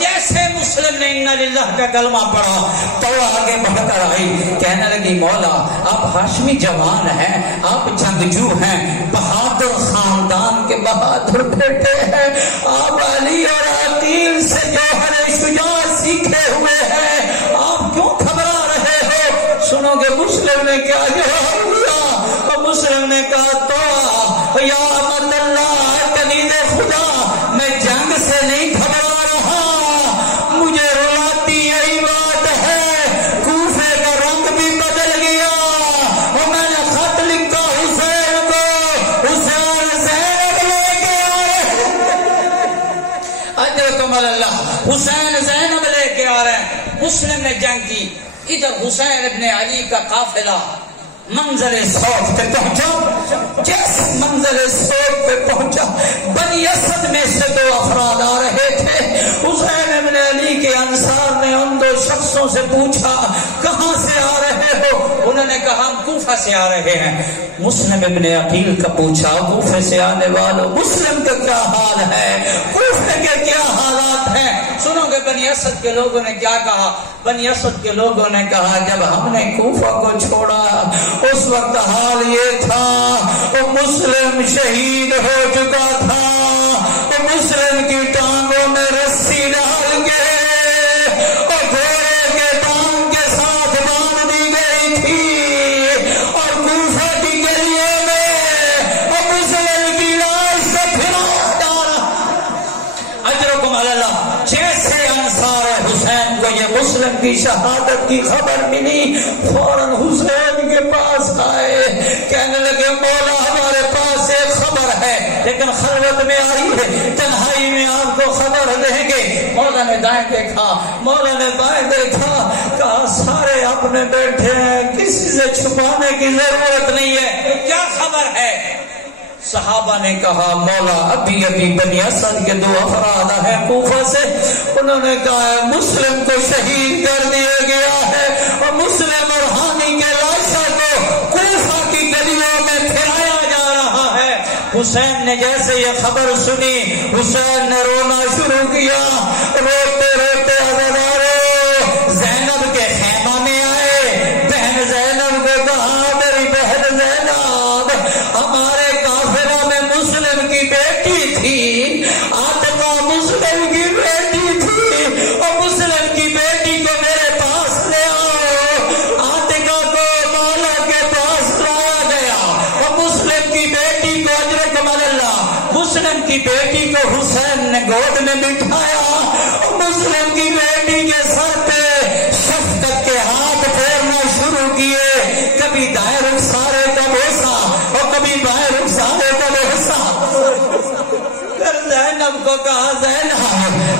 جیسے مسلم مسلم نے اِنَّا لِلَّهِ کا کلمہ پڑھا تو آگے بڑھ کر آئی، کہنے لگی مولا آپ ہاشمی جوان ہیں، آپ جنگجو ہیں، بہادر خاندان کے بہادر بیٹے ہیں، آپ علی اور عقیل سے جوہر شجاعت سیکھے ہوئے ہیں، آپ کیوں گھبرا رہے ہو؟ سنو گے مسلم نے کیا جواب دیا؟ اور مسلم نے کہا تو یا امت اللہ کنیز خدا، میں جنگ سے نہیں گھبرا رہا، مجھے رلاتی یہی بات ہے کوفے کا رنگ بھی بدل گیا اور میں نے خط لکھا حسین کو، حسین زینب لے کے آئے، اجرکم اللہ، حسین زینب لے کے آ رہے ہیں۔ مسلم نے جنگ کی، ادھر حسین ابن علی کا قافلہ منزل صوف پہ پہنچا، جیسے منزل صوف پہ پہنچا بنی اسد میں سے دو افراد آ رہے تھے۔ حسین ابن علی کے انصار نے ان دو شخصوں سے پوچھا کہاں سے آ رہے ہو؟ انہوں نے کہا ہم کوفہ سے آ رہے ہیں۔ مسلم ابن عقیل کا پوچھا کوفے سے آنے والوں مسلم کا کیا حال ہے، کوفے کے کیا حالات ہیں؟ سنو گے بنی اسد کے لوگوں نے کیا کہا؟ بنی اسد کے لوگوں نے کہا جب ہم نے کوفہ کو چھوڑا اس وقت حال یہ تھا وہ مسلم شہید ہو چکا تھا، وہ مسلم کی ٹانگوں میں رسی ڈال کے اور گھوڑے کے ٹانگ کے ساتھ باندھ دی گئی تھی اور کوفہ کی گلیوں میں وہ مسلم کی لاش سے پھرایا جا رہا۔ اجرکم اللہ، جیسے انصار حسین کو یہ مسلم کی شہادت کی خبر ملی فوراً حسین کے پاس آئے، کہنے لگے مولا ہمارے پاس ایک خبر ہے لیکن خلوت میں آئی ہے، تنہائی میں آپ کو خبر دیں گے۔ مولا نے دائیں دیکھا، مولا نے بائیں دیکھا، کہا سارے اپنے بیٹھے ہیں، کسی سے چھپانے کی ضرورت نہیں ہے، کیا خبر ہے؟ صحابہ نے کہا مولا ابھی ابھی بنی اسد کے دو افراد ہیں کوفہ سے، انہوں نے کہا مسلم کو شہید کر دیا گیا ہے اور مسلم اور ہانی کے لاشوں کو کوفہ کی گلیوں میں پھرایا جا رہا ہے۔ حسین نے جیسے یہ خبر سنی حسین نے رونا شروع کیا، روتے روتے عزادارو زینب کے خیمہ میں آئے، بہن زینب کو کہا میری بہن زینب ہمارے کافرہ میں مسلم کی بیٹی تھی، عاتقہ مسلم کی بیٹی تھی اور مسلم کی بیٹی کو میرے پاس لے آؤ۔ عاتقہ کو مولا کے پاس لایا گیا اور مسلم کی بیٹی کو اجرکم اللہ، مسلم کی بیٹی کو حسین نے گود میں بٹھایا اور مسلم کی بیٹی کے سر پہ شفقت کے ہاتھ پھیرنا شروع کیے، کبھی دائیں رخسارے کا بوسہ اور کبھی بائیں رخسارے کا بوسہ۔ زینب کو کہا زینب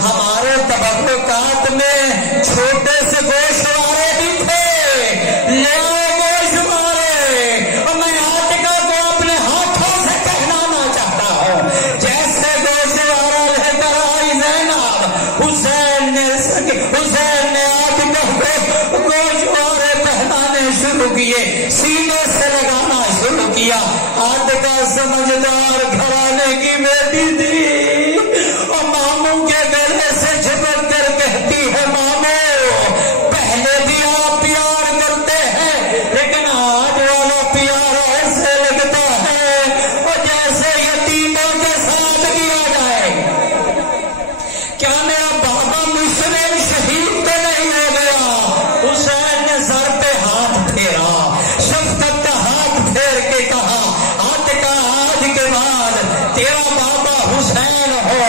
ہمارے تبرکات میں چھوٹے سے گوشوارے بھی تھے، لے آؤ گوشوارے، اور میں عاتقہ کو اپنے ہاتھوں سے پہنانا چاہتا ہوں۔ جیسے گوشوارہ لے کر آئی زینب، حسین نے عاتقہ کو گوشوارے پہنانے شروع کیے، سینے سے لگانا شروع کیا۔ عاتقہ سمجھدار گھرانے کی بیٹی تھی اور ماموں کے گلے سے جھپک کر کہتی ہے ماموں پہلے بھی آپ پیار کرتے ہیں لیکن آج والا پیار ایسے لگتا ہے اور جیسے یتیموں کے ساتھ کیا جائے۔ کیا میرا بابا مسلم شہید تو نہیں ہو گیا؟ حسین نے سر پہ ہاتھ پھیرا، شفقت کا ہاتھ پھیر کے کہا عاتقہ آج کے بعد تیرا بابا حسین ہو،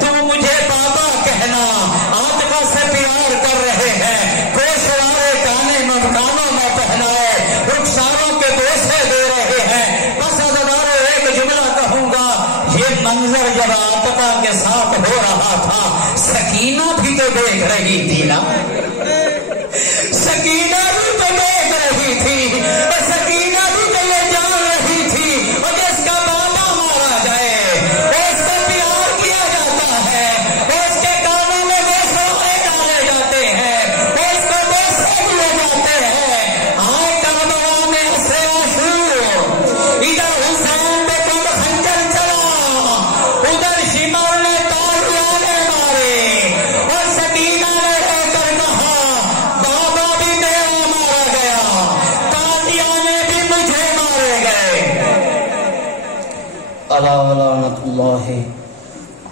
تو مجھے بابا کہنا، عاتقہ سے پیار کر رہے ہیں، گوشوارے کانوں میں پہنائے، رخساروں کے بوسے دے رہے ہیں۔ بس عزادارو ایک جملہ کہوں گا، یہ منظر جب عاتقہ کے ساتھ ہو رہا تھا سکینہ بھی تو دیکھ رہی تھی نا، سکینہ بھی تو دیکھ رہی تھی اور سکینہ بھی تو یہ جان رہی تھی اور جس کا بابا مارا جائے اس سے پیار کیا جاتا ہے، اس کے کانوں میں گوشوارے ڈالے جاتے ہیں، اس کو بوسے دیے جاتے ہیں۔ آئے کربلا میں اسے عاشور، ادھر حسین پہ کب خنجر چلا، ادھر شمال نے تالواریں مارے اور سکینہ نے ألا لعنة الله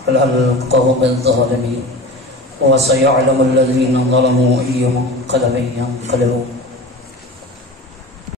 على القوم الظالمين وسيعلم الذين ظلموا أي منقلب ينقلبون